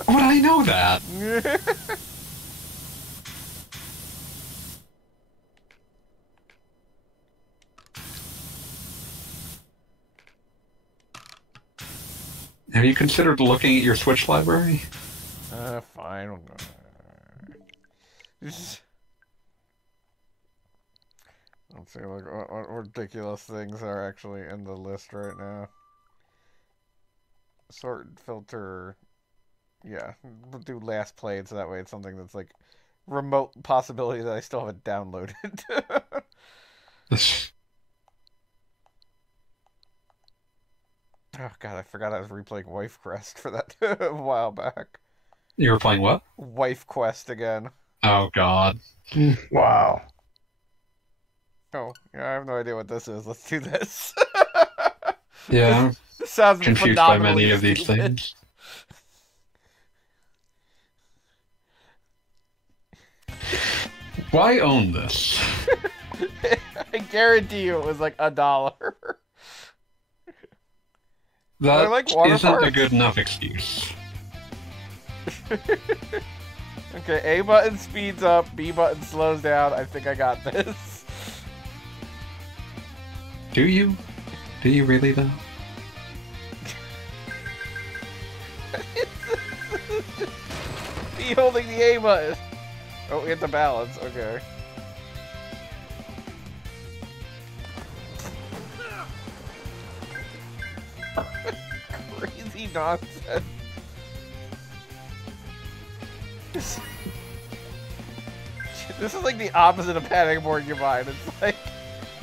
Would I know that? Have you considered looking at your Switch library? Fine. Let's see what ridiculous things are actually in the list right now. Sort and filter. Yeah, we'll do last played so that way it's something that's like remote possibility that I still haven't downloaded. Oh god, I forgot I was replaying Wife Quest for that a while back. You were playing what? Wife Quest again. Oh god. Wow. Oh, yeah, I have no idea what this is. Let's do this. Yeah. This sounds Confused by phenomenally many of these stupid. things. Why own this? I guarantee you it was like $1. That like water isn't a parks. good enough excuse. Okay, A button speeds up, B button slows down. I think I got this. Do you? Do you really though? B holding the A button. Oh, we hit the balance. Okay. Crazy nonsense. This is like the opposite of Panic Porcupine. It's like,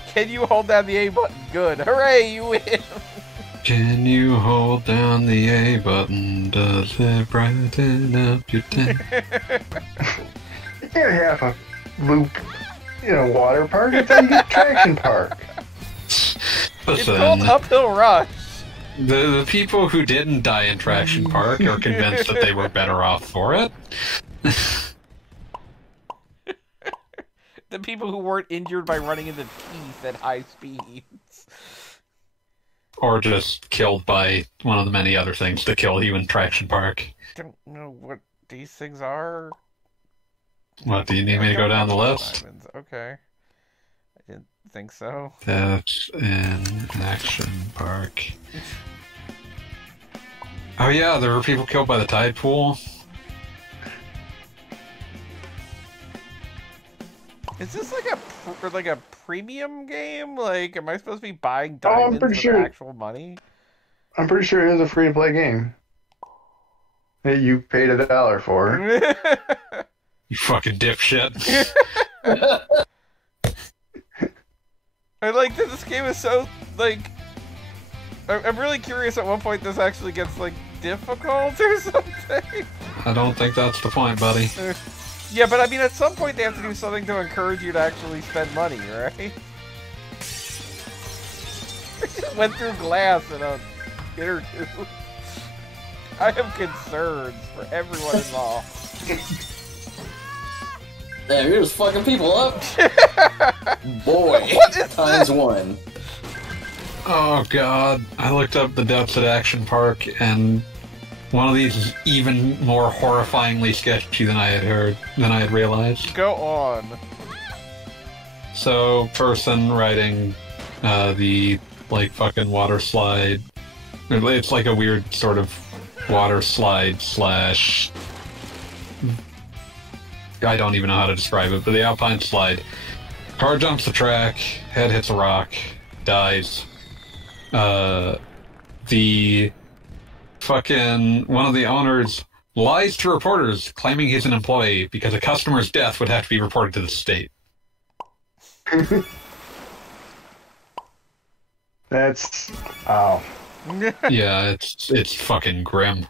can you hold down the A button? Good. Hooray, you win. Can you hold down the A button? Does it brighten up your day? You can't have a loop, water park. It's like a traction park. It's Listen, called Uphill Rush. the people who didn't die in Traction Park are convinced that they were better off for it. The people who weren't injured by running into teeth at high speeds. Or just killed by one of the many other things to kill you in Traction Park. Don't know what these things are. What, do you need me to go down the list? Diamonds. Okay. I didn't think so. That's in Action Park. Oh yeah, there were people killed by the tide pool. Is this like a premium game? Like, am I supposed to be buying Oh, I'm diamonds pretty with sure- actual money? I'm pretty sure it is a free-to-play game that you paid $1 for. You fucking dipshit. I like that this game is so, like... I'm really curious at what point this actually gets, like, difficult or something. I don't think that's the point, buddy. Yeah, but I mean, at some point they have to do something to encourage you to actually spend money, right? I just went through glass in a hit or two. I have concerns for everyone involved. Damn, you're just fucking people up. Boy, What is times this? one. Oh god, I looked up the depths at Action Park, and one of these is even more horrifyingly sketchy than I had realized. Go on. So, person riding the, like, fucking water slide. It's like a weird sort of water slide slash... I don't even know how to describe it, but the Alpine slide. Car jumps the track, head hits a rock, dies. The fucking... one of the owners lies to reporters, claiming he's an employee, because a customer's death would have to be reported to the state. That's... Oh. Yeah, it's fucking grim.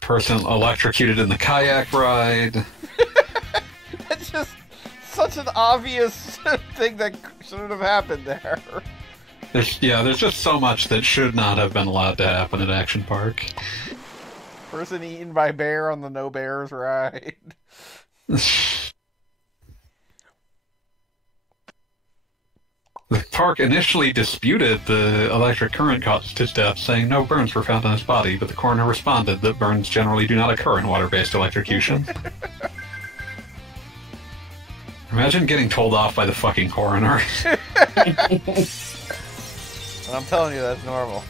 Person electrocuted in the kayak ride. That's just such an obvious thing that shouldn't have happened there. There's just so much that should not have been allowed to happen at Action Park. Person eaten by bear on the No Bears ride. The park initially disputed the electric current caused his death, saying no burns were found on his body, but the coroner responded that burns generally do not occur in water-based electrocution. Imagine getting told off by the fucking coroner. And I'm telling you, that's normal.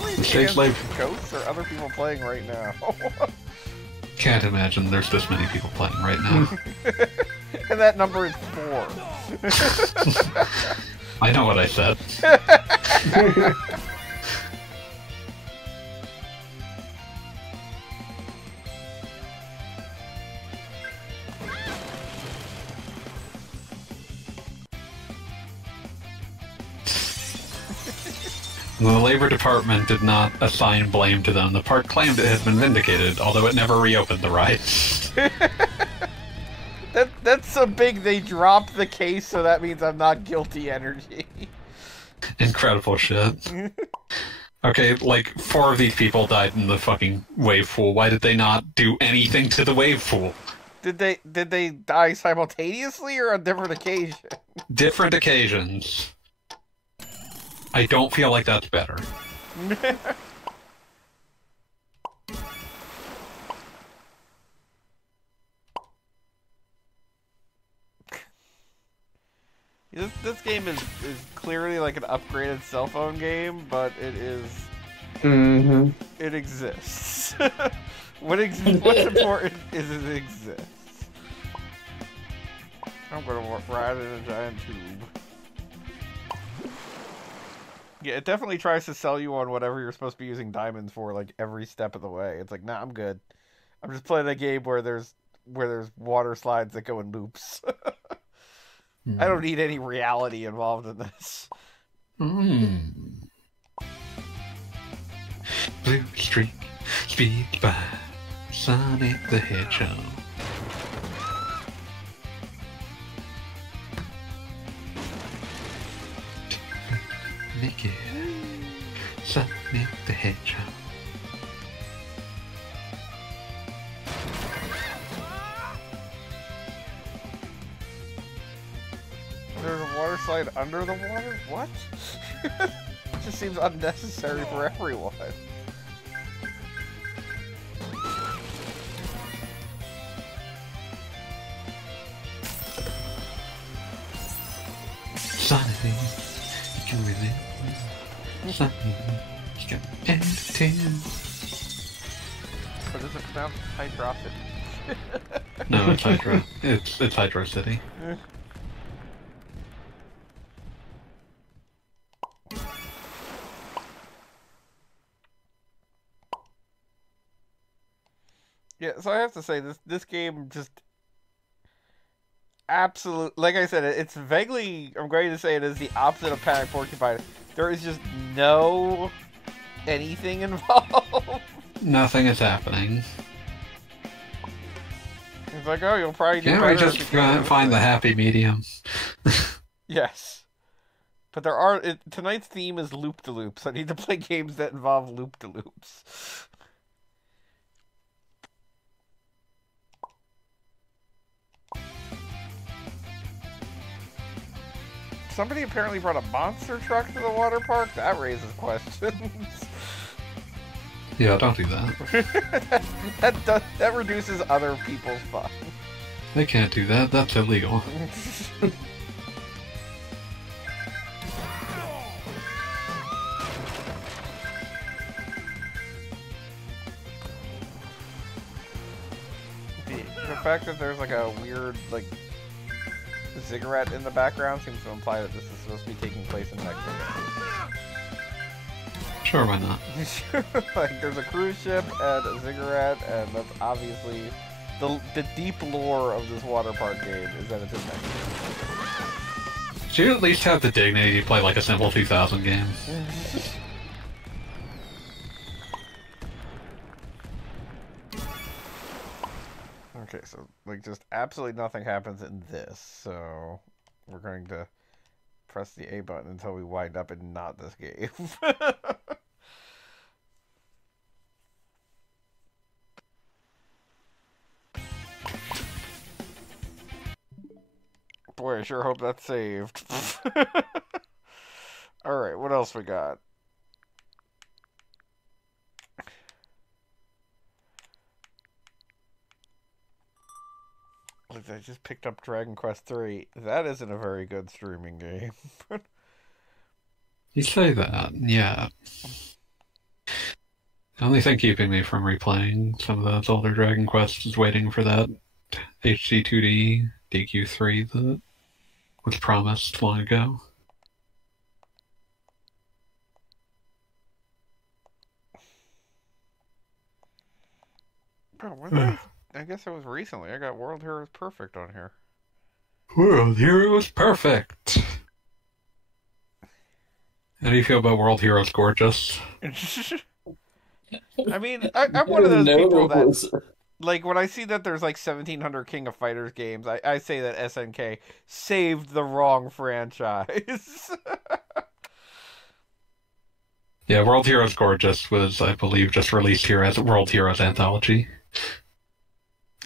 I racing Stage against ghosts or other people playing right now? Can't imagine there's this many people playing right now. And that number is 4. I know what I said. The Labor Department did not assign blame to them. The park claimed it had been vindicated, although it never reopened the ride. That's so big they dropped the case, so that means I'm not guilty energy. Incredible shit. Okay, like, 4 of these people died in the fucking wave pool. Why did they not do anything to the wave pool? Did they die simultaneously or on different occasions? Different occasions. I don't feel like that's better. This game is clearly like an upgraded cell phone game, but it is... Mm-hmm. It exists. What's important is it exists. I'm gonna ride in a giant tube. Yeah, it definitely tries to sell you on whatever you're supposed to be using diamonds for, like, every step of the way. It's like, nah, I'm good. I'm just playing a game where there's water slides that go in loops. I don't need any reality involved in this. Blue streak, speed by Sonic the Hedgehog. Make it Sonic the Hedgehog. There's a water slide under the water? What? It just seems unnecessary for everyone. Sonic, you can really Sonic, you can entertain. But is it pronounced hydrocity? No, it's Hydro. It's Hydro City. Yeah, so I have to say this game just absolute. Like I said, it's vaguely. I'm going to say it is the opposite of Panic Porcupine. There is just no anything involved. Nothing is happening. It's like, oh, you'll probably do Can't better we just if you find the happy medium? Yes. But there are... tonight's theme is loop-de-loops. I need to play games that involve loop-de-loops. Somebody apparently brought a monster truck to the water park? That raises questions. Yeah, don't do that. that reduces other people's fun. They can't do that. That's illegal. The fact that there's like a weird like ziggurat in the background seems to imply that this is supposed to be taking place in Mexico. Sure, why not? Like, there's a cruise ship and a ziggurat, and that's obviously the deep lore of this water park game is that it's in Mexico. Should you at least have the dignity to play like a simple 2000 game? Okay, so like just absolutely nothing happens in this, so we're going to press the A button until we wind up in not this game. Boy, I sure hope that's saved. Alright, what else we got? Look, I just picked up Dragon Quest III. That isn't a very good streaming game. You say that, yeah. The only thing keeping me from replaying some of those older Dragon Quests is waiting for that HC2D DQ3 that was promised long ago. Bro, when did I guess it was recently. I got World Heroes Perfect on here. World Heroes Perfect! How do you feel about World Heroes Gorgeous? I mean, I'm one of those people that, like, when I see that there's like 1,700 King of Fighters games, I say that SNK saved the wrong franchise. Yeah, World Heroes Gorgeous was, I believe, just released here as World Heroes Anthology.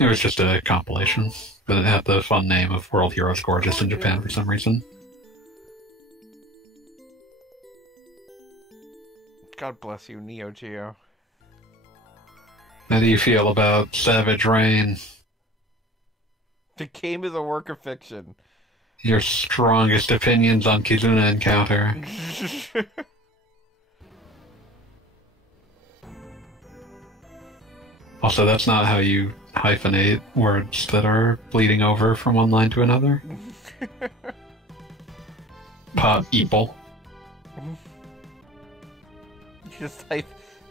It was just a compilation, but it had the fun name of World Heroes Gorgeous in Japan for some reason. God bless you, Neo Geo. How do you feel about Savage Rain? The game is a work of fiction. Your strongest opinions on Kizuna Encounter? Also, that's not how you hyphenate words that are bleeding over from one line to another. People. Just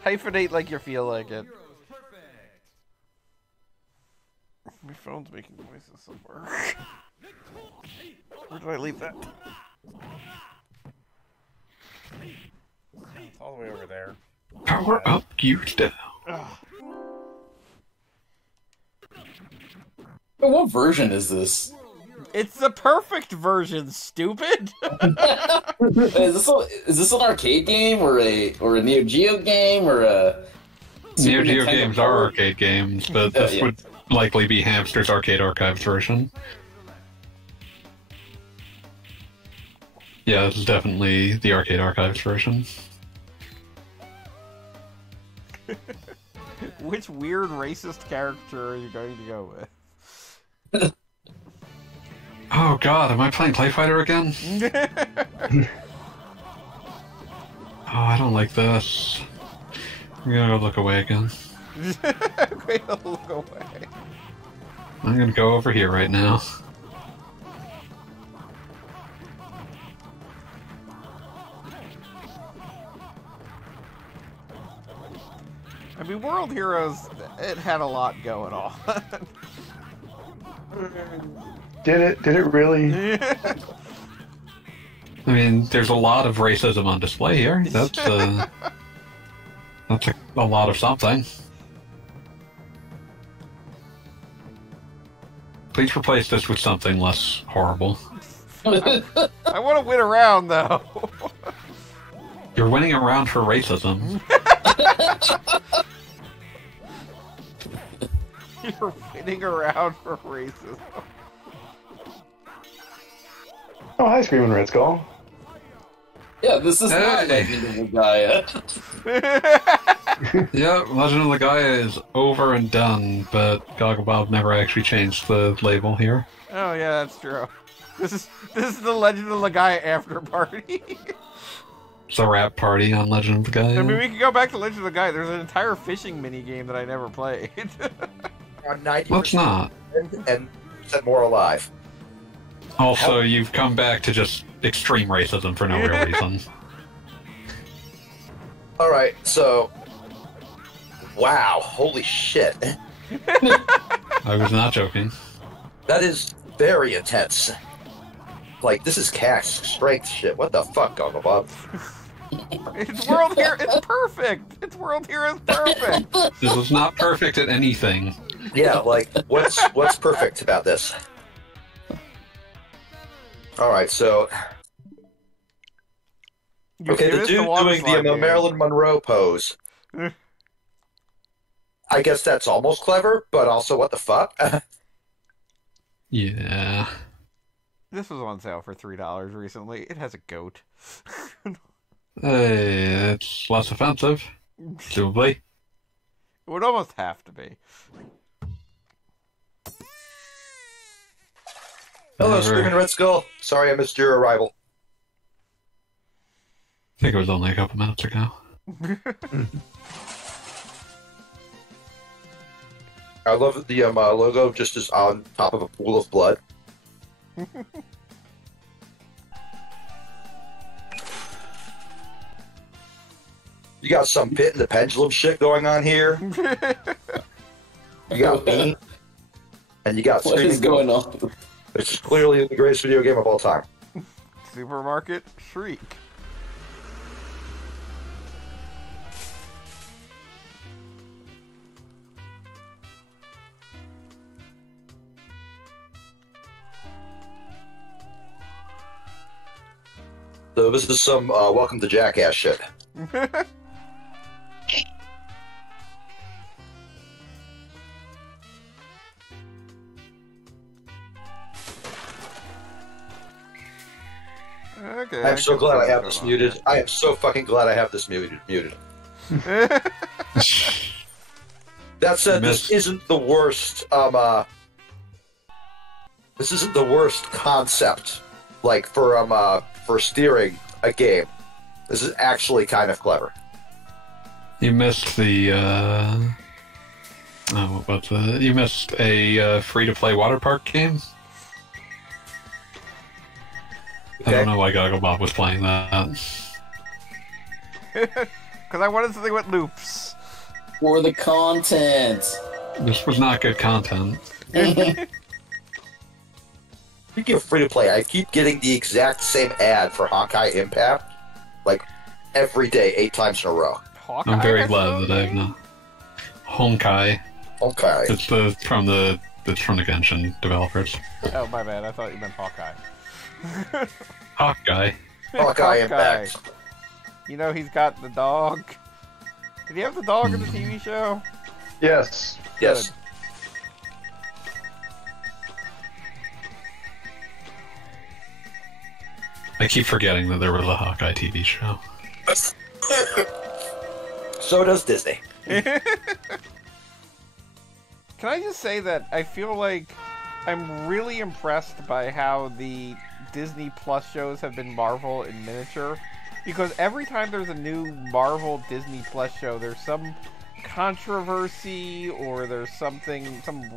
hyphenate like you feel like it. My phone's making noises somewhere. Where did I leave that? It's all the way over there. Power up, gears down. What version is this? It's the perfect version, stupid. Is this an arcade game or a Neo Geo game or a Neo Geo games are arcade games, but this would likely be Hamster's Arcade Archives version. Yeah, this is definitely the Arcade Archives version. Which weird racist character are you going to go with? Oh god, am I playing Play Fighter again? Oh, I don't like this. I'm gonna go look away again. Look away. I'm gonna go over here right now. I mean, World Heroes, it had a lot going on. Did it really? I mean, there's a lot of racism on display here. That's a lot of something. Please replace this with something less horrible. I want to win a round, though. You're winning a round for racism. You're winning a round for racism. Oh, hi, Screaming Red Skull. Yeah, this is not Legend of Gaia. Yeah, Legend of the Gaia is over and done, but Gogglebob never actually changed the label here. Oh yeah, that's true. This is the Legend of the Gaia after party. It's a rap party on Legend of the Gaia. I mean, we can go back to Legend of the Gaia. There's an entire fishing mini game that I never played. Let's not. And said more alive. Also, you've come back to just extreme racism for no real reason. Alright, so... Wow, holy shit. I was not joking. That is very intense. Like, this is cast strength shit. What the fuck, Gogglebob? It's World Hero. It's perfect. It's World Heroes perfect. This is not perfect at anything. Yeah, like, what's perfect about this? Alright, so... Okay, the dude doing the Marilyn Monroe pose. I guess that's almost clever, but also what the fuck? Yeah. This was on sale for $3 recently. It has a goat. Hey, it's less offensive. Presumably. It would almost have to be. Hello, Screaming Red Skull. Sorry I missed your arrival. I think it was only a couple minutes ago. I love that the logo just is on top of a pool of blood. You got some Pit and the Pendulum shit going on here. You got me. And you got What is going on? It's clearly the greatest video game of all time. Supermarket Shriek. So this is some Welcome to Jackass shit. Okay. I'm so glad I have this muted. I am so fucking glad I have this muted. That said, this isn't the worst. This isn't the worst concept, like for steering a game. This is actually kind of clever. You missed the. You missed a free-to-play water park game. Okay. I don't know why Goggle Bob was playing that. Because I wanted something with loops. For the content. This was not good content. Speaking of free to play, I keep getting the exact same ad for Honkai Impact, like every day, 8 times in a row. Hawkeye I'm very has glad no that I've game? not. Honkai. Honkai. It's from the Genshin developers. Oh, my bad. I thought you meant Hawkeye. Hawkeye. Hawkeye Impact. You know he's got the dog. Did he have the dog in the TV show? Yes. Yes. I keep forgetting that there was a Hawkeye TV show. So does Disney. Can I just say that I feel like I'm really impressed by how the Disney Plus shows have been Marvel in miniature, because every time there's a new Marvel Disney Plus show, there's some controversy or there's some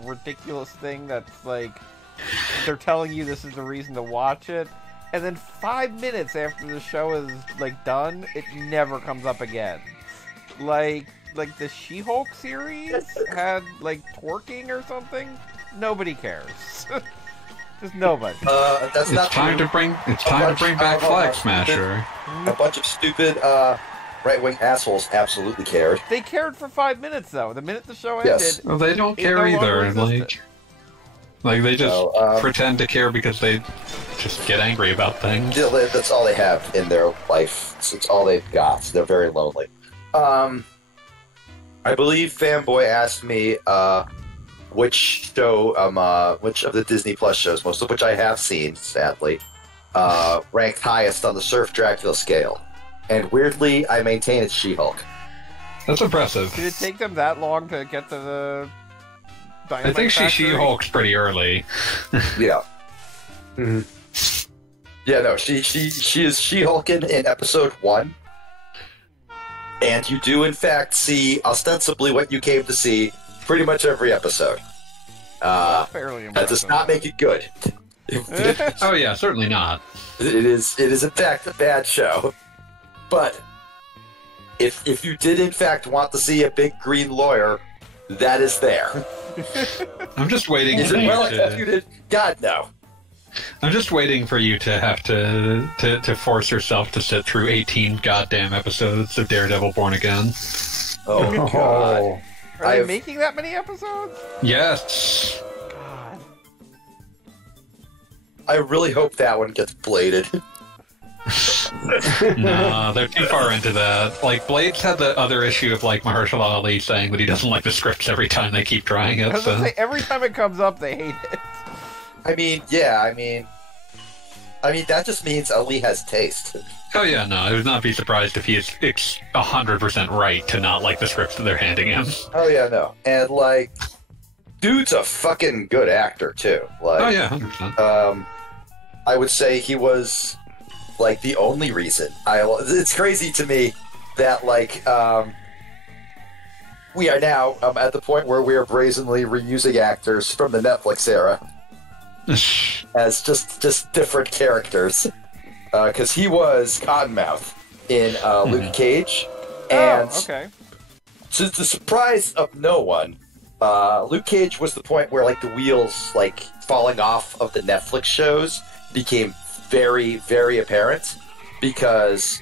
ridiculous thing that's like they're telling you this is the reason to watch it, and then 5 minutes after the show is like done, it never comes up again. Like the She-Hulk series had like twerking or something. Nobody cares. Just nobody. That's not Time true. to bring back Flag Smasher. A bunch of stupid right-wing assholes absolutely cared. They cared for 5 minutes though. The minute the show Yes. ended, Well, they don't it care no longer either. existed. Like they just No, pretend to care because they just get angry about things. That's all they have in their life. It's all they've got. They're very lonely. I believe Fanboy asked me which of the Disney Plus shows, most of which I have seen, sadly, ranked highest on the Surf Dracula scale. And weirdly, I maintain it's She-Hulk. That's impressive. Did it take them that long to get to the Dynamite I think Factory? She-Hulk's pretty early. Yeah. Mm-hmm. Yeah, no, she is She-Hulking in episode 1. And you do, in fact, see ostensibly what you came to see pretty much every episode. Fairly That impressive. does not make it good. Oh yeah, certainly not. It is in fact a bad show. But if you did in fact want to see a big green lawyer, that is there. I'm just waiting Is for it you well to. executed? God no. I'm just waiting for you to have to force yourself to sit through 18 goddamn episodes of Daredevil Born Again. Oh god. Oh. Are they I've- making that many episodes? Yes. God. I really hope that one gets bladed. No, they're too far into that. Like, Blades had the other issue of, like, Mahershala Ali saying that he doesn't like the scripts every time they keep trying I it, was gonna so... say, every time it comes up, they hate it. I mean, yeah, I mean that just means Ali has taste. Oh yeah, no, I would not be surprised if he is 100% right to not like the scripts that they're handing him. Oh yeah, no. And like dude's a fucking good actor too. Like Oh yeah, 100%. I would say he was like the only reason it's crazy to me that like we are now at the point where we are brazenly reusing actors from the Netflix era as just different characters. Because he was Cottonmouth in Luke Cage, and okay. to the surprise of no one, Luke Cage was the point where like the wheels like falling off of the Netflix shows became very, very apparent, because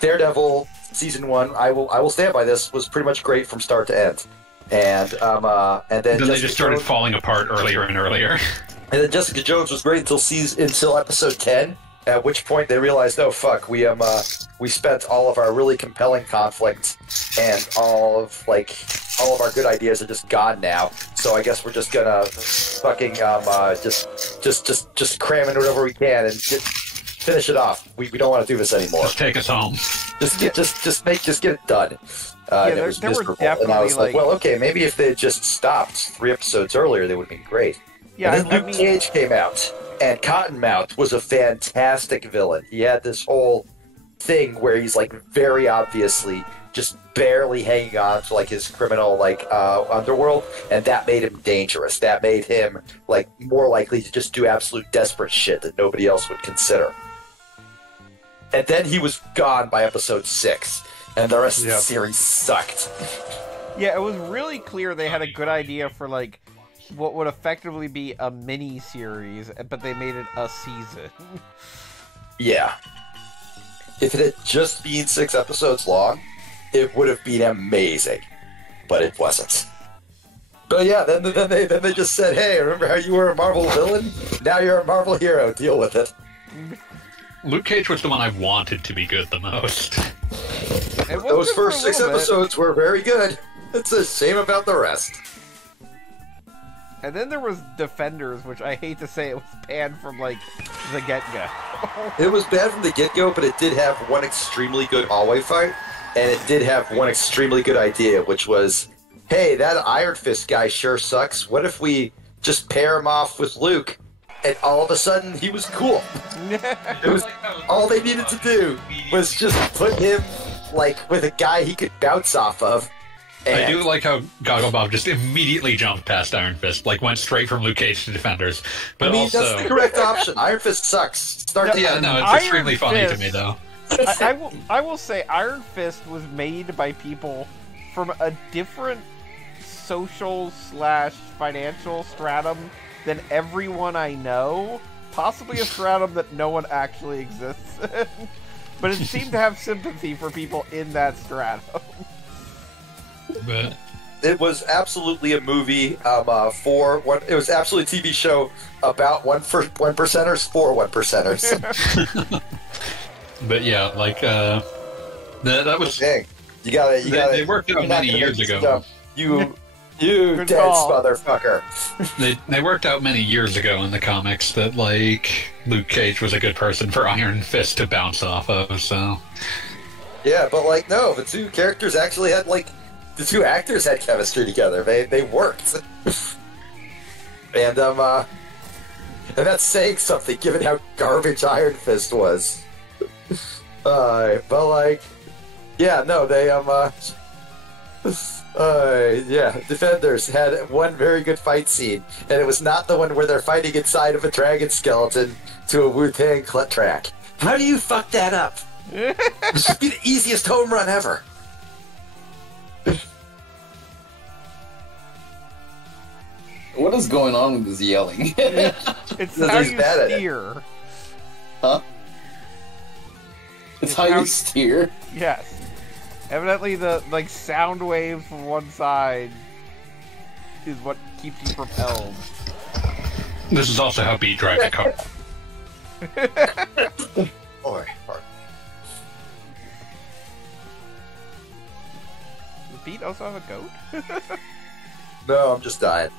Daredevil season 1, I will stand by this, was pretty much great from start to end, and then they just started falling apart earlier and earlier. And then Jessica Jones was great until episode 10. At which point they realized, oh fuck, we spent all of our really compelling conflict and all of our good ideas are just gone now. So I guess we're just gonna fucking just cram in whatever we can and finish it off. We don't want to do this anymore. Just take us home. Just get it done. Yeah, it was there were miserable. definitely, and I was like, well, okay, maybe if they had just stopped 3 episodes earlier, they would have been great. Yeah, and then Luke Cage came out, and Cottonmouth was a fantastic villain. He had this whole thing where he's like very obviously just barely hanging on to like his criminal underworld, and that made him dangerous. That made him like more likely to just do absolute desperate shit that nobody else would consider. And then he was gone by episode 6, and the rest of the series sucked. Yeah, it was really clear they had a good idea for like what would effectively be a mini series, but they made it a season. Yeah. If it had just been 6 episodes long, it would have been amazing. But it wasn't. But yeah, then they just said, hey, remember how you were a Marvel villain? Now you're a Marvel hero. Deal with it. Luke Cage was the one I wanted to be good the most. Those first 6 episodes were very good. It's the same about the rest. And then there was Defenders, which I hate to say it was banned from, like, the get-go. It was bad from the get-go, but it did have one extremely good hallway fight, and it did have one extremely good idea, which was, hey, that Iron Fist guy sure sucks. What if we just pair him off with Luke, and all of a sudden he was cool? It was all they needed to do was just put him, like, with a guy he could bounce off of. I do like how Gogglebob just immediately jumped past Iron Fist, like went straight from Luke Cage to Defenders. But that's the correct option. Iron Fist sucks. It's extremely funny to me, though. I will say Iron Fist was made by people from a different social/financial stratum than everyone I know. Possibly a stratum that no one actually exists in. But it seemed to have sympathy for people in that stratum. But it was absolutely a movie it was absolutely a TV show about one percenters for one percenters. But yeah, like that was. Dang. You gotta. They worked out many years ago. You dense motherfucker. They worked out many years ago in the comics that like Luke Cage was a good person for Iron Fist to bounce off of. So yeah, but like no, the 2 characters actually had like. The 2 actors had chemistry together. They worked. And that's saying something given how garbage Iron Fist was. But like, yeah, no, they Defenders had one very good fight scene, and it was not the one where they're fighting inside of a dragon skeleton to a Wu-Tang track. How do you fuck that up? This should be the easiest home run ever. What is going on with this yelling? It's how you steer. Huh? It's how you steer? Yes. Evidently the sound waves from one side is what keeps you propelled. This is also how Beat drives a car. Does Beat also have a goat? No, I'm just dying.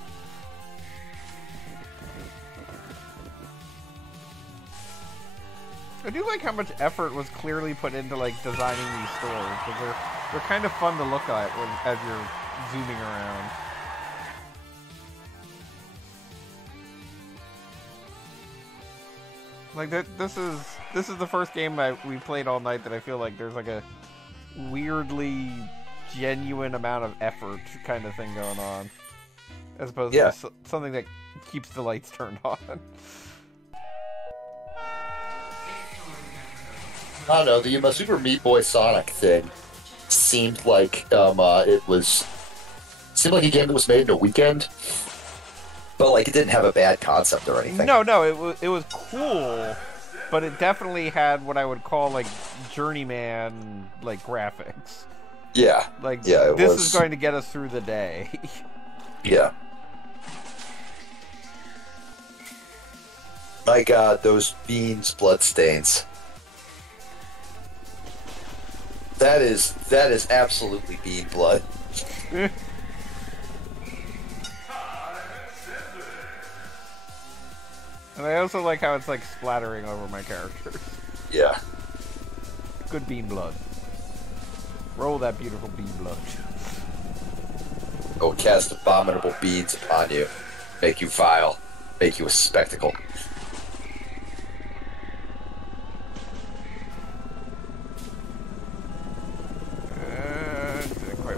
I do like how much effort was clearly put into like designing these stores, because they're kind of fun to look at as you're zooming around. Like this is the first game we played all night that I feel like there's like a weirdly genuine amount of effort kind of thing going on, as opposed Yeah. to something that keeps the lights turned on. I don't know, the Super Meat Boy Sonic thing seemed like seemed like a game that was made in a weekend, but like it didn't have a bad concept or anything. No, it was cool, but it definitely had what I would call like journeyman like graphics. Yeah. Like Yeah, this is going to get us through the day. Yeah. My God, those beans bloodstains. That is absolutely bean blood. And I also like how it's like splattering over my characters. Yeah. Good bean blood. Roll that beautiful bean blood. Go cast abominable beans upon you. Make you vile. Make you a spectacle. Didn't quite...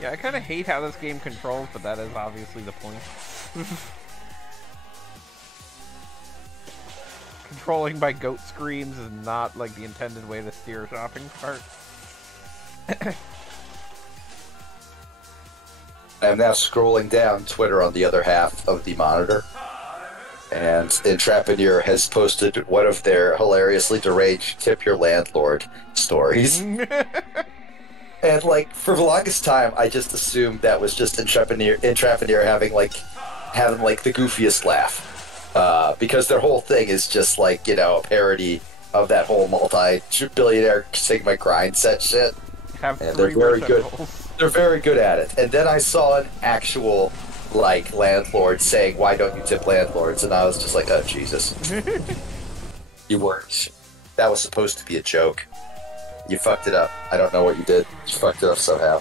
Yeah, I kind of hate how this game controls, but that is obviously the point. Controlling by goat screams is not like the intended way to steer a shopping cart. I'm now scrolling down Twitter on the other half of the monitor, and Intrapreneur has posted one of their hilariously deranged tip your landlord stories. And like for the longest time, I just assumed that was just Intrapreneur having the goofiest laugh, because their whole thing is just like, you know, a parody of that whole multi-billionaire Sigma grind set shit. Have And three they're very good. receptacles. They're very good at it. And then I saw an actual like landlord saying, "Why don't you tip landlords?" And I was just like, "Oh Jesus, you weren't. That was supposed to be a joke. You fucked it up. I don't know what you did. You fucked it up somehow."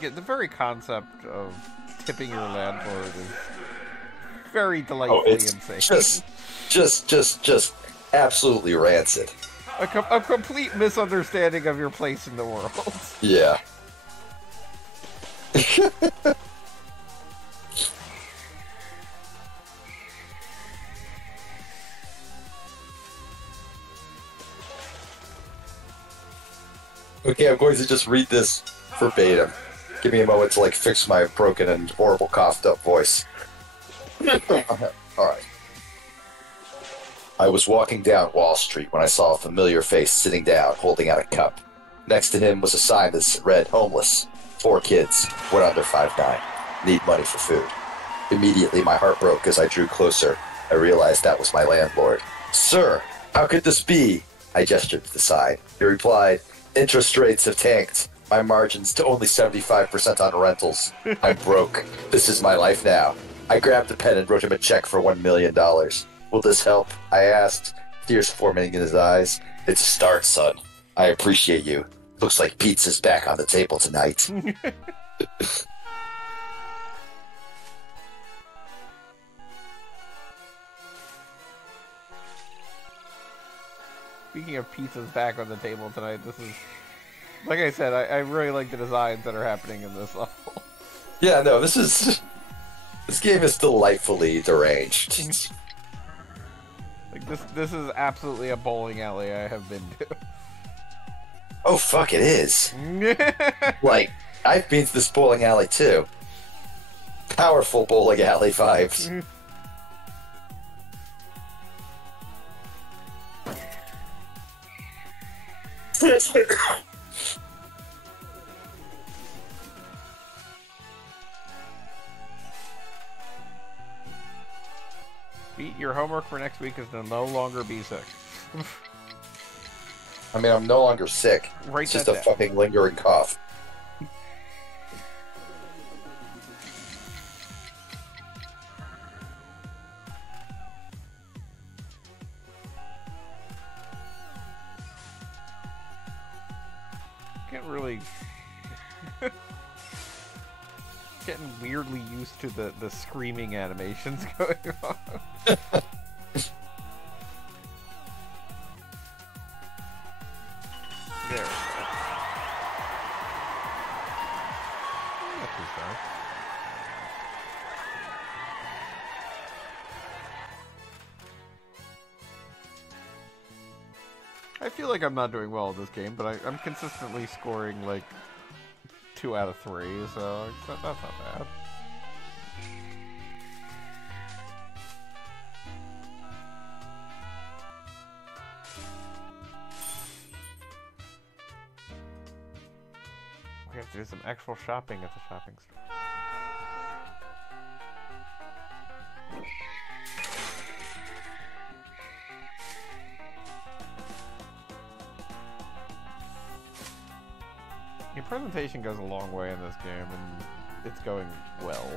Yeah, the very concept of tipping your landlord is very delightfully insane. Just absolutely rancid. A complete misunderstanding of your place in the world. Yeah. Okay, I'm going to just read this verbatim. Give me a moment to like fix my broken and horrible coughed up voice. Alright. I was walking down Wall Street when I saw a familiar face sitting down, holding out a cup. Next to him was a sign that read, "Homeless. 4 kids. One under 5'9". Need money for food." Immediately my heart broke as I drew closer. I realized that was my landlord. "Sir, how could this be?" I gestured to the sign. He replied, "Interest rates have tanked. My margins to only 75% on rentals. I'm broke. This is my life now." I grabbed a pen and wrote him a check for $1 million. "Will this help?" I asked, tears forming in his eyes. "It's a start, son. I appreciate you. Looks like pizza's back on the table tonight." Speaking of pizzas back on the table tonight, this is... Like I said, I really like the designs that are happening in this level. Yeah, no, this game is delightfully deranged. Like this is absolutely a bowling alley I have been to. Oh, fuck, it is. Like, I've been to this bowling alley, too. Powerful bowling alley vibes. Pete, your homework for next week is to no longer be sick. I mean, I'm no longer sick. Write It's just that a down. fucking lingering cough. really getting weirdly used to the screaming animations going on. There. Not too far. I feel like I'm not doing well at this game, but I'm consistently scoring like 2 out of 3, so that's not bad. We have to do some actual shopping at the shopping store. Your presentation goes a long way in this game, and it's going well.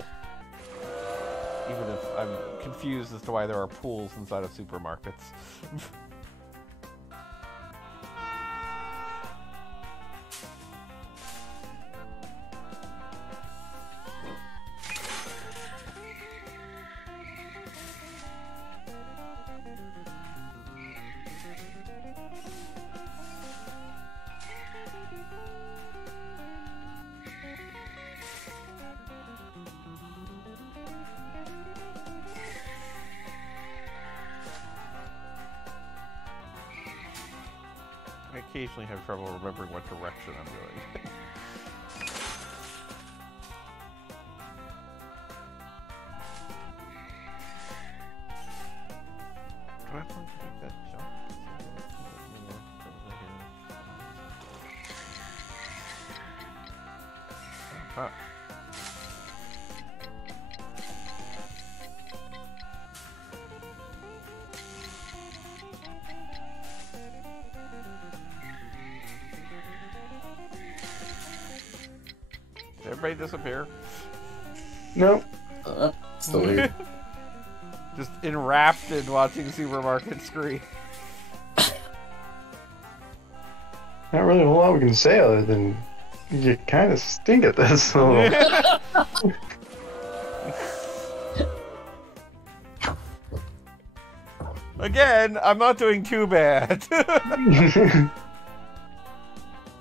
Even if I'm confused as to why there are pools inside of supermarkets. I occasionally have trouble remembering what direction I'm going. Do I have to make that jump? Huh. Did everybody disappear? Nope. Still here. Just enwrapped in watching Supermarket screen. Not really a whole lot we can say other than you kind of stink at this. So. Again, I'm not doing too bad.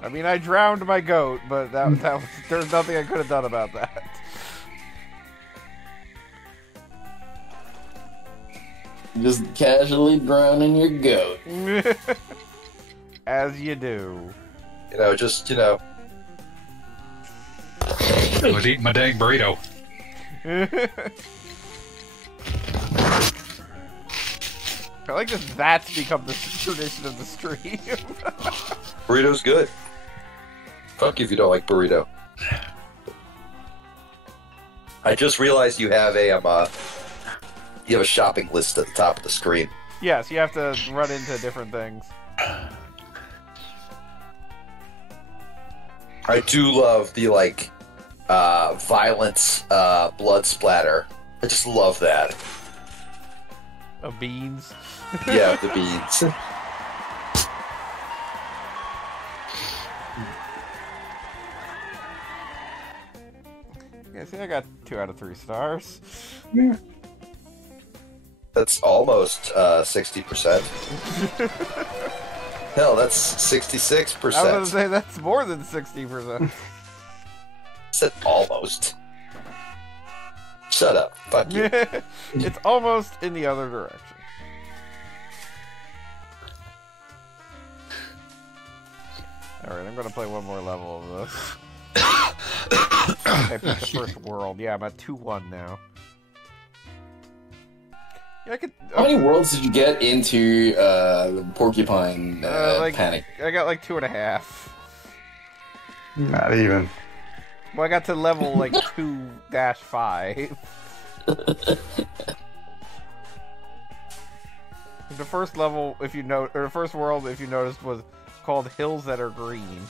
I mean, I drowned my goat, but that was, there's nothing I could have done about that. Just casually drowning your goat. As you do. You know, just, you know. I was eating my dang burrito. I like that that's become the tradition of the stream. Burrito's good. Fuck you if you don't like burrito. I just realized you have a shopping list at the top of the screen. Yes, you have to run into different things. I do love the violence, blood splatter. I just love that. Of beans. Yeah, the beans. Yeah, see, I got 2 out of 3 stars. Yeah. That's almost 60%. Hell, that's 66%. I was going to say that's more than 60%. I said almost. Shut up. Fuck you. It's almost in the other direction. Alright, I'm going to play one more level of this. I picked the first world. Yeah, I'm at 2-1 now. Yeah, I could. How many worlds did you get into the Porcupine Panic? I got like 2.5. Not even. Well, I got to level like 2-5. The first level, if you note, or the first world, if you noticed, was called Hills That Are Green.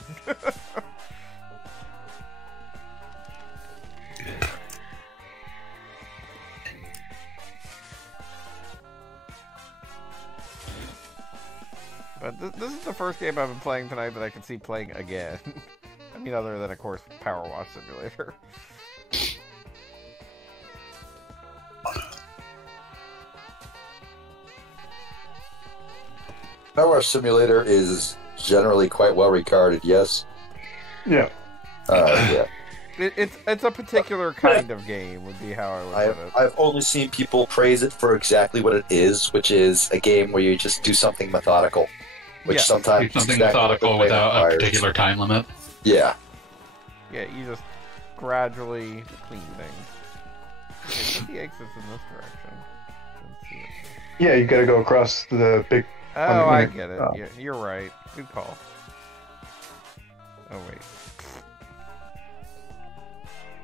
But this is the first game I've been playing tonight that I can see playing again. mean, other than, of course, Power Wash Simulator. Power Wash Simulator is generally quite well regarded, yes. Yeah. Yeah. It's a particular kind of game, would be how I would put it. I've only seen people praise it for exactly what it is, which is a game where you just do something methodical. Which Yeah. sometimes Something exactly what methodical the without a requires. particular time limit. Yeah. Yeah, you just gradually clean things. Okay, put the exits in this direction. Let's see it. Yeah, you gotta go across the big. Oh, I unit. get it. Oh. Yeah, you're right. Good call. Oh, wait.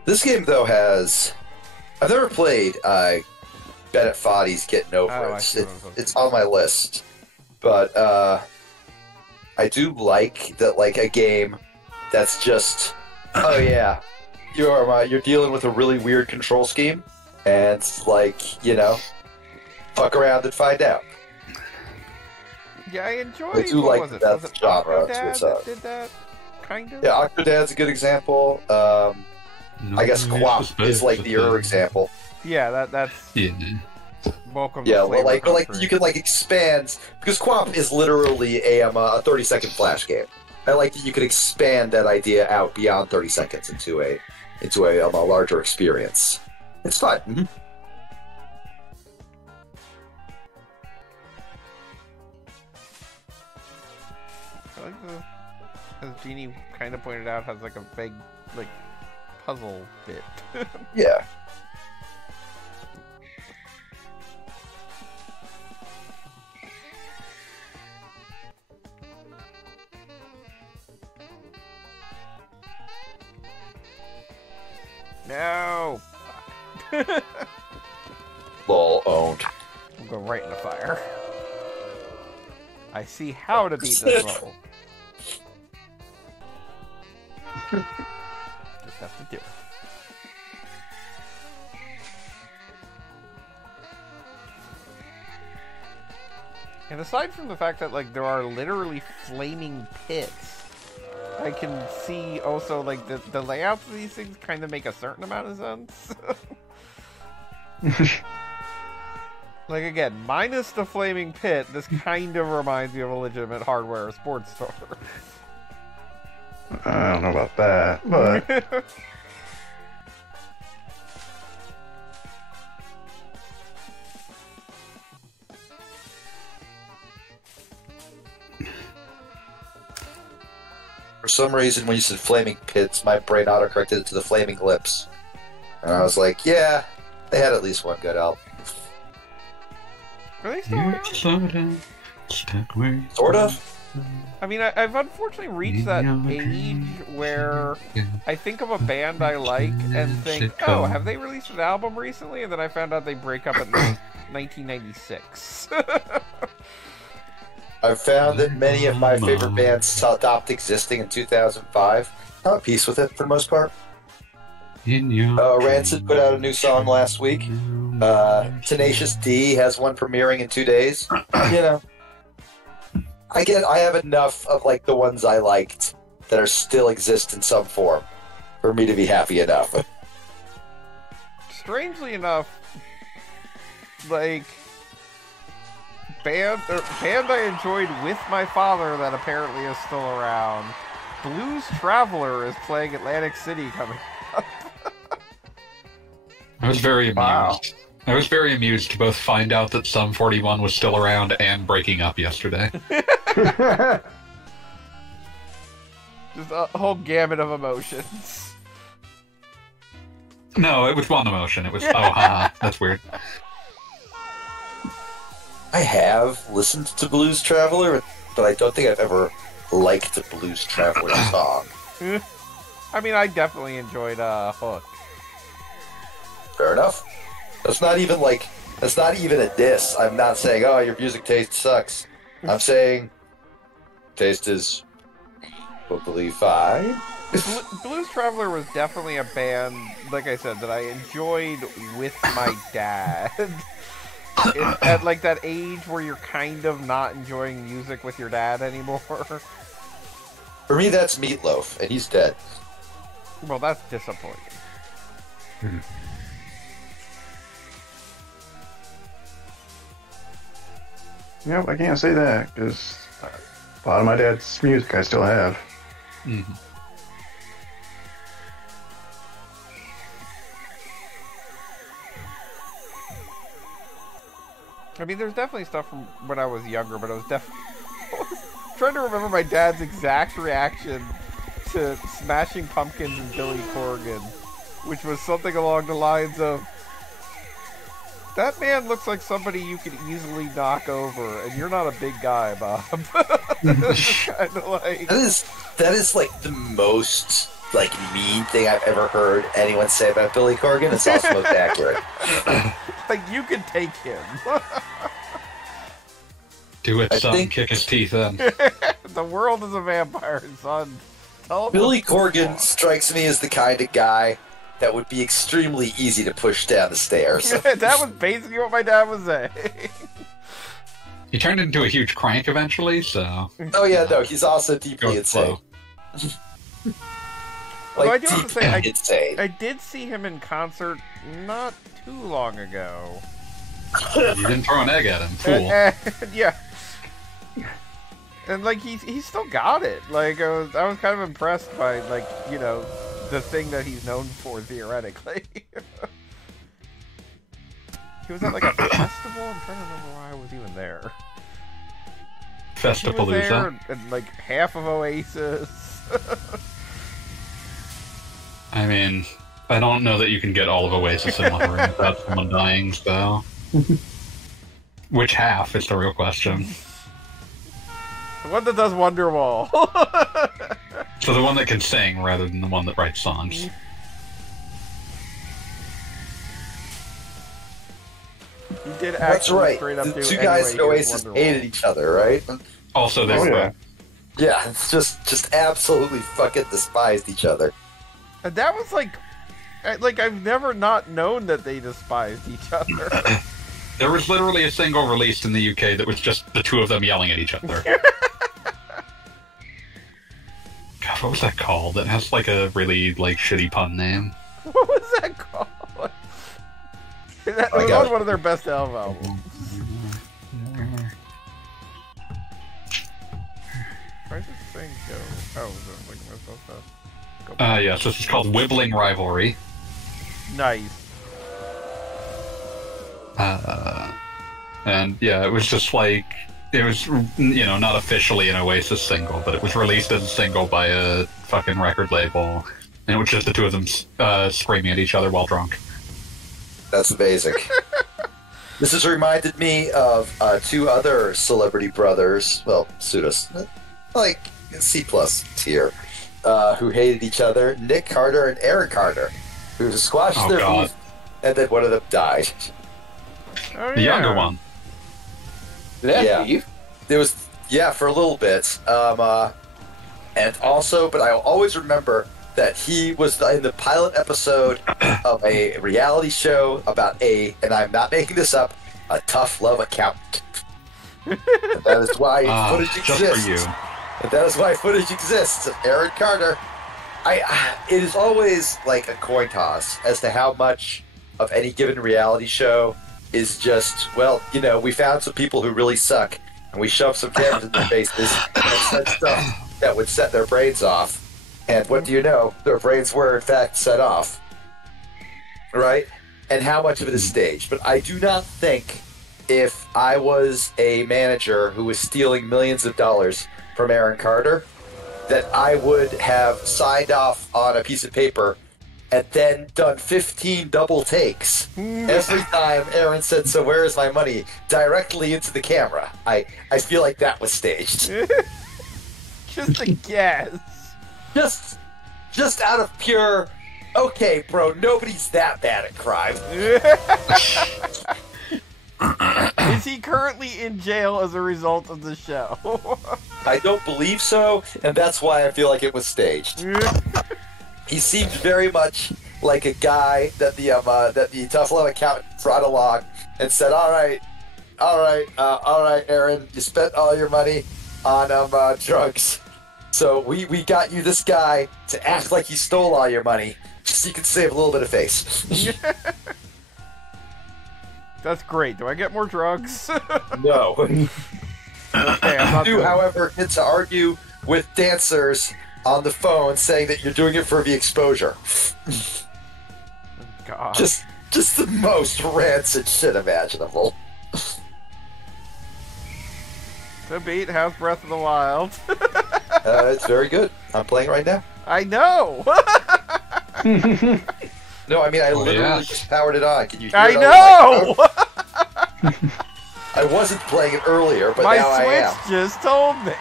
This game, though, has... I've never played Bennett Foddy's Getting Over Oh, I It. see what I'm supposed It's to on my list. But I do like that, like, a game that's just... Oh, yeah. You're dealing with a really weird control scheme. And it's like, you know, fuck around and find out. Yeah, I enjoyed. I do what like was it? that Was it genre to Octodad its that own. did that? Kind of. Yeah, Octodad's a good example. I guess Quap is like the example. Yeah, that's Yeah. welcome. To Yeah, well, Flavor but like Country. you can like expand because Quap is literally a 30-second flash game. I like that you could expand that idea out beyond 30 seconds into a larger experience. It's fun. Mm-hmm. I like as Jeannie kind of pointed out, has like a big like puzzle bit. Yeah. No. Lol owned. We'll go right in the fire. I see how to beat this level. Just have to do it. And aside from the fact that like there are literally flaming pits, I can see also like the layouts of these things kind of make a certain amount of sense. Like again, minus the flaming pit, this kind of reminds me of a legitimate hardware sports store. I don't know about that, but For some reason, when you said flaming pits, my brain autocorrected it to the flaming lips, and I was like, yeah, they had at least one good album. Are they still around? Slow down. Stuck where Sort of. I mean, I've unfortunately reached that age where I think of a band I like and think, oh, have they released an album recently? And then I found out they break up in 1996. I've found that many of my favorite bands stopped existing in 2005. I'm at peace with it for the most part. Rancid put out a new song last week. Tenacious D has one premiering in 2 days. You know, I have enough of like the ones I liked that are still exist in some form for me to be happy enough. Strangely enough, like band I enjoyed with my father that apparently is still around. Blues Traveler is playing Atlantic City coming up. I was very amused. Wow. I was very amused to both find out that Sum 41 was still around and breaking up yesterday. Just a whole gamut of emotions. No, it was one emotion. It was, oh, haha, that's weird. I have listened to Blues Traveler, but I don't think I've ever liked a Blues Traveler song. I mean, I definitely enjoyed Hook. Fair enough. That's not even a diss. I'm not saying, oh, your music taste sucks. I'm saying taste is hopefully fine. Blues Traveler was definitely a band, like I said, that I enjoyed with my dad. At like that age where you're kind of not enjoying music with your dad anymore. For me, that's Meatloaf, and he's dead. Well, that's disappointing. Yep, I can't say that because a lot of my dad's music I still have. Mm-hmm. I mean, there's definitely stuff from when I was younger, but I was definitely trying to remember my dad's exact reaction to Smashing Pumpkins and Billy Corgan, which was something along the lines of, "That man looks like somebody you could easily knock over, and you're not a big guy, Bob." Kind of like that is like the most like mean thing I've ever heard anyone say about Billy Corgan. It's also most accurate. like you could take him. Do it, I son. think- Kick his teeth in. The world is a vampire, son. Tell him Billy what's Corgan going on. strikes me as the kind of guy that would be extremely easy to push down the stairs. That was basically what my dad was saying. He turned into a huge crank eventually, so... Oh yeah, no, he's also deeply Go insane. slow. Although I Like do have to deeply say, insane. I did see him in concert not too long ago. You didn't throw an egg at him, fool. Yeah. And like he's still got it. Like I was kind of impressed by like, you know, the thing that he's known for theoretically. He was at like a festival. I'm trying to remember why I was even there. He was there Festapalooza. and like half of Oasis. I mean, I don't know that you can get all of Oasis in one room without someone dying, so... Which half is the real question. The one that does Wonderwall. So the one that can sing rather than the one that writes songs. He did actually That's right. straight up The do two Anyway, guys in Here's Oasis Wonderwall. hated each other, right? Also, they Oh, were... yeah. Yeah, it's just absolutely fucking despised each other. And that was like I've never not known that they despised each other. There was literally a single released in the UK that was just the two of them yelling at each other. God, what was that called? It has like a really like shitty pun name. What was that called? That I was got on it. one of their best albums. Where does this thing go? Oh, is it like am I supposed to go Yes, this is called Wibbling Rivalry. Nice. And yeah, it was just like, it was, you know, not officially an Oasis single, but it was released as a single by a fucking record label. And it was just the two of them screaming at each other while drunk. That's basic. This has reminded me of two other celebrity brothers, well, pseudos, like C+ tier, who hated each other, Nick Carter and Aaron Carter, who squashed Oh, their God. beef, and then one of them died. Oh, The younger one. Yeah. You? There was, yeah, for a little bit. And also, but I always remember that he was in the pilot episode of a reality show about and I'm not making this up, a tough love accountant. And that is why footage just exists. for you. And that is why footage exists of Aaron Carter. It is always like a coin toss as to how much of any given reality show is just, well, you know, we found some people who really suck, and we shoved some cameras in their faces and said stuff that would set their brains off. And what do you know? Their brains were, in fact, set off. Right? And how much of it is staged. But I do not think if I was a manager who was stealing millions of dollars from Aaron Carter, that I would have signed off on a piece of paper and then done 15 double takes every time Aaron said, "So where is my money?" directly into the camera. I feel like that was staged. Just a guess. Just out of pure, okay, bro, nobody's that bad at crime. Is he currently in jail as a result of the show? I don't believe so, and that's why I feel like it was staged. He seemed very much like a guy that the tough love accountant brought along and said, all right, Aaron, you spent all your money on drugs, So we got you this guy to act like he stole all your money, just so you could save a little bit of face. That's great. Do I get more drugs? No. Okay, I'm not You, doing it. however, get to argue with dancers on the phone saying that you're doing it for the exposure. God. Just the most rancid shit imaginable. The beat has Breath of the Wild. It's very good. I'm playing right now. I know. No, I mean, I literally yeah. just powered it on. Can you hear I it on know. my phone? I wasn't playing it earlier, but My now I am. Switch just told me.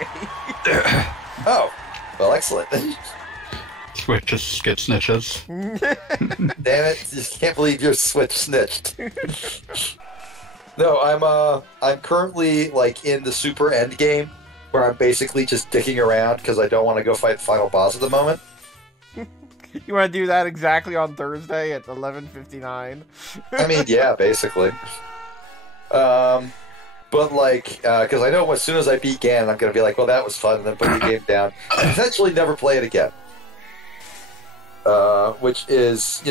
Oh, well, excellent. Switch just get snitches. Damn it! Just can't believe your Switch snitched. No, I'm currently like in the super end game, where I'm basically just dicking around because I don't want to go fight the final boss at the moment. You want to do that exactly on Thursday at 11:59? I mean, yeah, basically. But like, because I know as soon as I beat Ganon, I'm gonna be like, well, that was fun, and then put the game down, and potentially never play it again. Which is,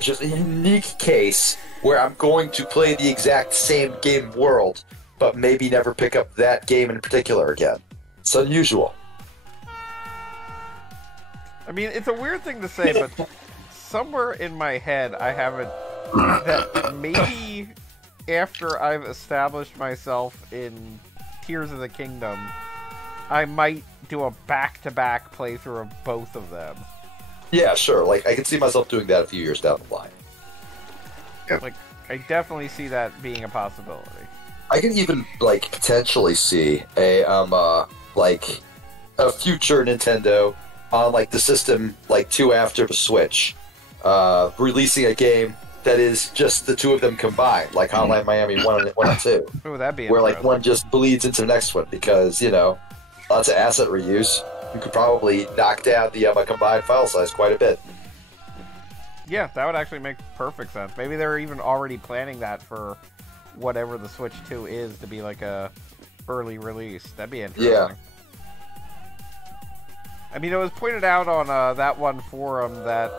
just a unique case where I'm going to play the exact same game world, but maybe never pick up that game in particular again. It's unusual. I mean, it's a weird thing to say, but somewhere in my head, I have it that maybe after I've established myself in Tears of the Kingdom, I might do a back-to-back playthrough of both of them. Yeah, sure. Like, I can see myself doing that a few years down the line. Like, I definitely see that being a possibility. I can even, like, potentially see a future Nintendo on, like, the system, like, 2 after the Switch, releasing a game that is just the two of them combined, like Hotline Miami 1 and 2. Ooh, that'd be Where, like, interesting. one just bleeds into the next one, because, lots of asset reuse. You could probably knock down the combined file size quite a bit. Yeah, that would actually make perfect sense. Maybe they're even already planning that for whatever the Switch 2 is to be like a early release. That'd be interesting. Yeah. I mean, it was pointed out on that one forum that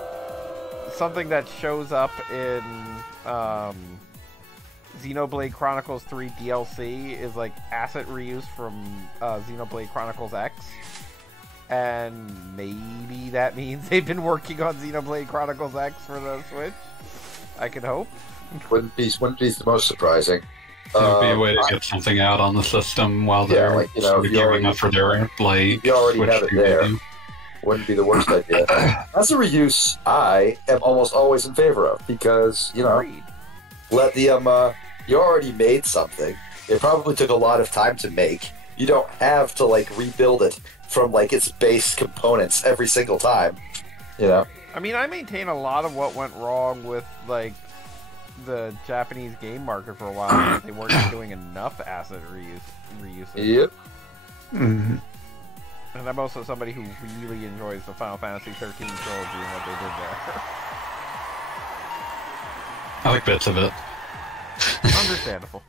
something that shows up in Xenoblade Chronicles 3 DLC is like asset reuse from Xenoblade Chronicles X. And maybe that means they've been working on Xenoblade Chronicles X for the Switch. I can hope. Wouldn't be the most surprising. It would be a way to get something out on the system while they're like, sort of if you gearing already- up for their like. you already Switch have it 2 there. debut. Wouldn't be the worst idea. As a reuse, I am almost always in favor of, because, Agreed. let the, you already made something. It probably took a lot of time to make. You don't have to, like, rebuild it from, like, its base components every single time, I mean, I maintain a lot of what went wrong with, like, the Japanese game market for a while because they weren't doing enough asset reuse. Yep. Mhm. And I'm also somebody who really enjoys the Final Fantasy 13 trilogy and what they did there. I like bits of it. Understandable.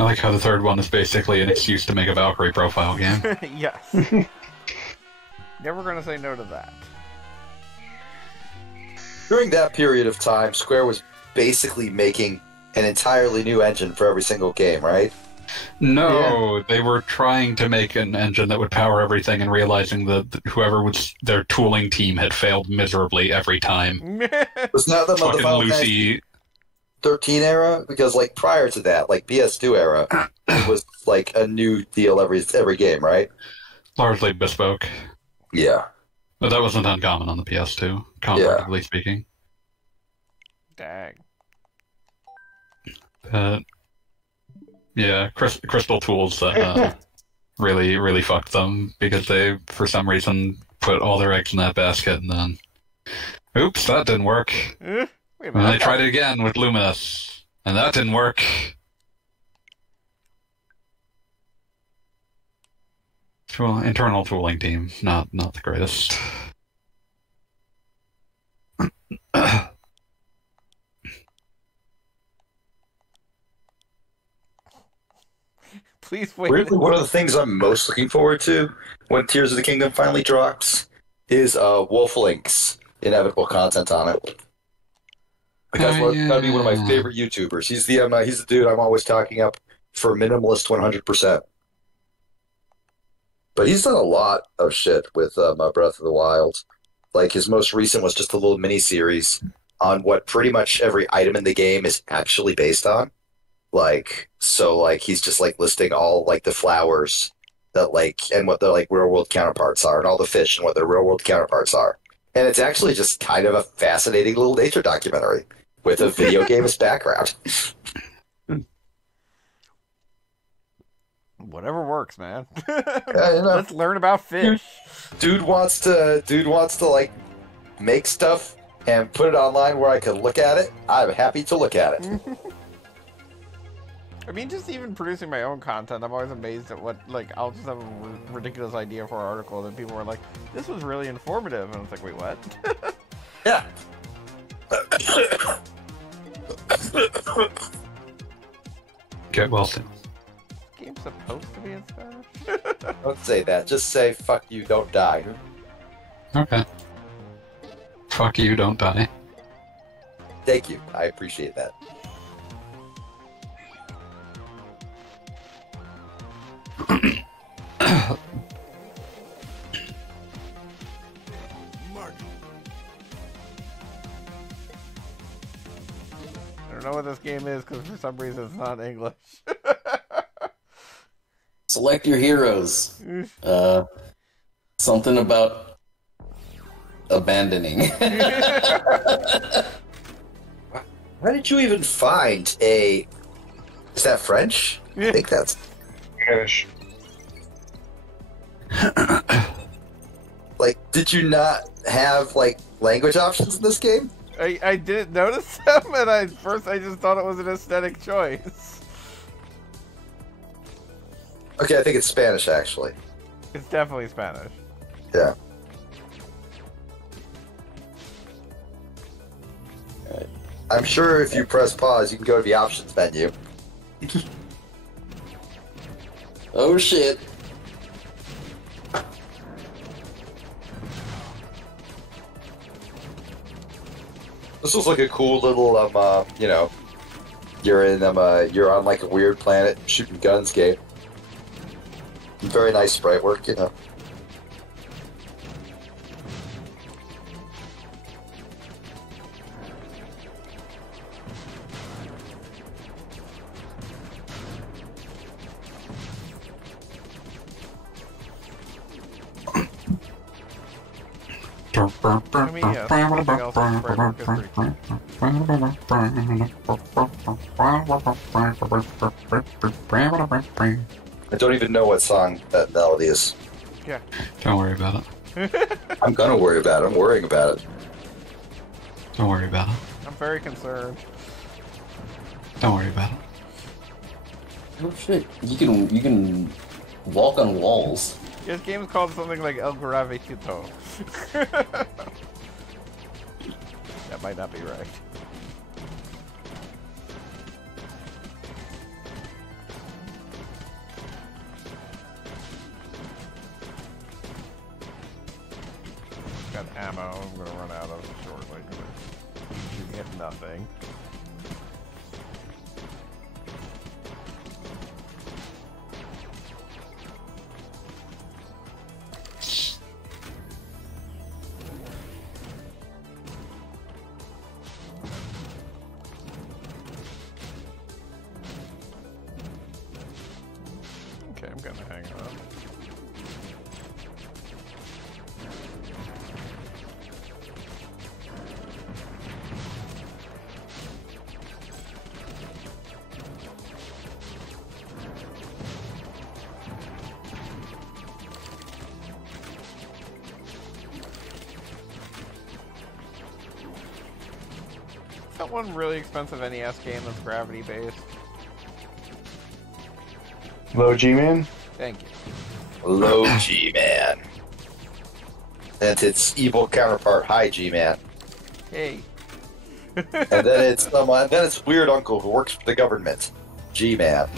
I like how the third one is basically an excuse to make a Valkyrie profile game. Yes. Never gonna say no to that. During that period of time, Square was basically making an entirely new engine for every single game, right? No, they were trying to make an engine that would power everything and realizing that whoever was their tooling team had failed miserably every time. Was not the Fucking Final Fantasy Lucy. 13 era? Because, like, prior to that, like, PS2 era, it was, like, a new deal every game, right? Largely bespoke. Yeah. But that wasn't uncommon on the PS2, comparatively speaking. Dang. Yeah, Crystal Tools really, really fucked them because they, for some reason, put all their eggs in that basket and then, oops, that didn't work. Wait a And minute. they tried it again with Luminous, and that didn't work. Internal tooling team, not the greatest. Please wait. Weirdly, one of the things I'm most looking forward to when Tears of the Kingdom finally drops is Wolf Link's inevitable content on it. Because gotta be one of my favorite YouTubers. He's the dude I'm always talking up for minimalist 100%. But he's done a lot of shit with Breath of the Wild. Like his most recent was just a little mini series on what pretty much every item in the game is actually based on. Like he's just like listing all like the flowers that like and what their like real world counterparts are, and all the fish and what their real world counterparts are. And it's actually just kind of a fascinating little nature documentary with a video gameist background. Whatever works, man. Yeah, Let's learn about fish. Dude wants to like make stuff and put it online where I can look at it. I'm happy to look at it. I mean, just even producing my own content, I'm always amazed at what, like, I'll just have a ridiculous idea for an article, and people are like, this was really informative, and it's like, wait, what? Yeah. Get well soon. This game's supposed to be in Spanish? Don't say that. Just say, fuck you, don't die. Okay. Fuck you, don't die. Thank you. I appreciate that. I don't know what this game is, because for some reason it's not English. Select your heroes. Something about abandoning. Why did you even find a... Is that French? I think that's... Spanish. Like, did you not have, like, language options in this game? I didn't notice them, and at first I just thought it was an aesthetic choice. Okay, I think it's Spanish, actually. It's definitely Spanish. Yeah. I'm sure if you press pause, you can go to the options menu. Oh shit. This was like a cool little, you know, you're on like a weird planet shooting guns game. Very nice sprite work, you know. I mean, yeah, everything else in sprite work is pretty cool. I don't even know what song that melody is. Yeah. Don't worry about it. I'm gonna worry about it. I'm worrying about it. Don't worry about it. I'm very concerned. Don't worry about it. Oh shit. You can walk on walls. This game is called something like El Gravitito. That might not be right. Got ammo. I'm gonna run out of it shortly. Shooting at nothing. Okay, I'm gonna hang on. Is that one really expensive NES game that's gravity based? Low G-Man? Thank you. Low G-Man. And its evil counterpart, High G-Man. Hey. And then it's weird uncle who works for the government, G-Man.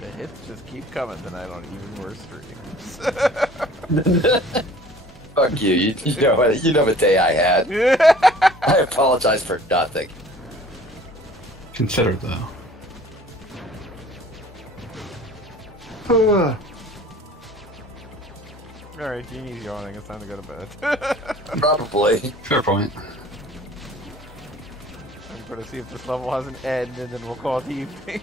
The hits just keep coming tonight on even worse streams. Fuck you. You know what? You know what day I had. I apologize for nothing. Consider though. Alright, Genie's yawning. It's time to go to bed. Probably. Fair point. I'm going to see if this level has an end, and then we'll call it the evening.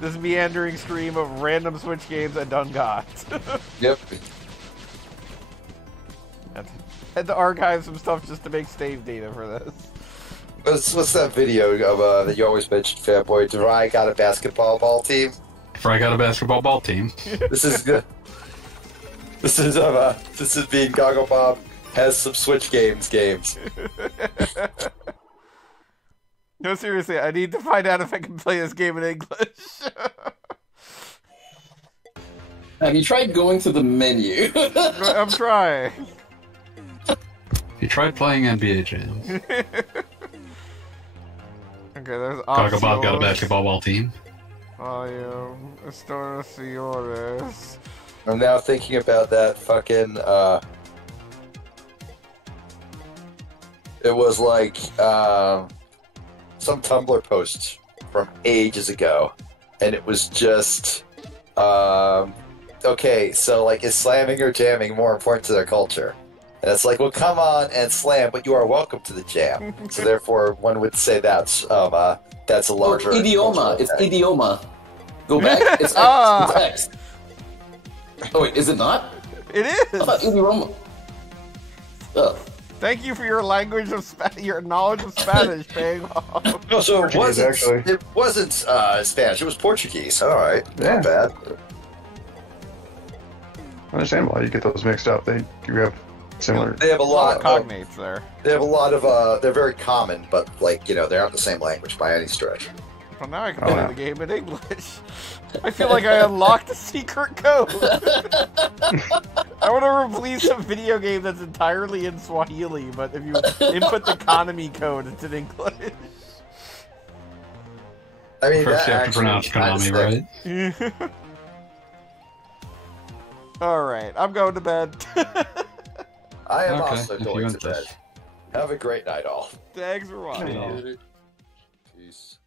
This meandering stream of random Switch games I done got. Yep. Had to archive some stuff just to make save data for this. What's that video of that you always mention, Fanboy? Derai got a basketball ball team. Fry got a basketball ball team. This is good. This is being Goggle Bob has some Switch games. No, seriously, I need to find out if I can play this game in English. Have you tried going to the menu? I'm trying. You tried playing NBA Jam. Okay, there's Gogglebot got a options. basketball ball team. I am Estorciores. I'm now thinking about that fucking. It was like some Tumblr post from ages ago, and it was just okay. So like, is slamming or jamming more important to their culture? And it's like, well, come on and slam, but you are welcome to the jam. So therefore, one would say that's a larger Idioma. It's idioma. Go back. It's X. It's X. Oh wait, is it not? It I thought is. idioma. Oh. Thank you for your language of your knowledge of Spanish paying off. No, so it Portuguese, wasn't. actually. It wasn't Spanish. It was Portuguese. All right, Yeah. not bad. Understandable. You get those mixed up. You have similar. They have a A lot lot. of cognates there. They have a lot of. They're very common, but like they aren't the same language by any stretch. Well, now I can Oh, play yeah. the game in English. I feel like I unlocked a secret code. I want to release a video game that's entirely in Swahili, but if you input the Konami code, it's in English. I mean, First that you have to actually pronounce kinda Konami, sick. right? Alright, I'm going to bed. I am Okay, also if you going to want bed. this. Have a great night, all. Thanks for watching. Yeah. Peace.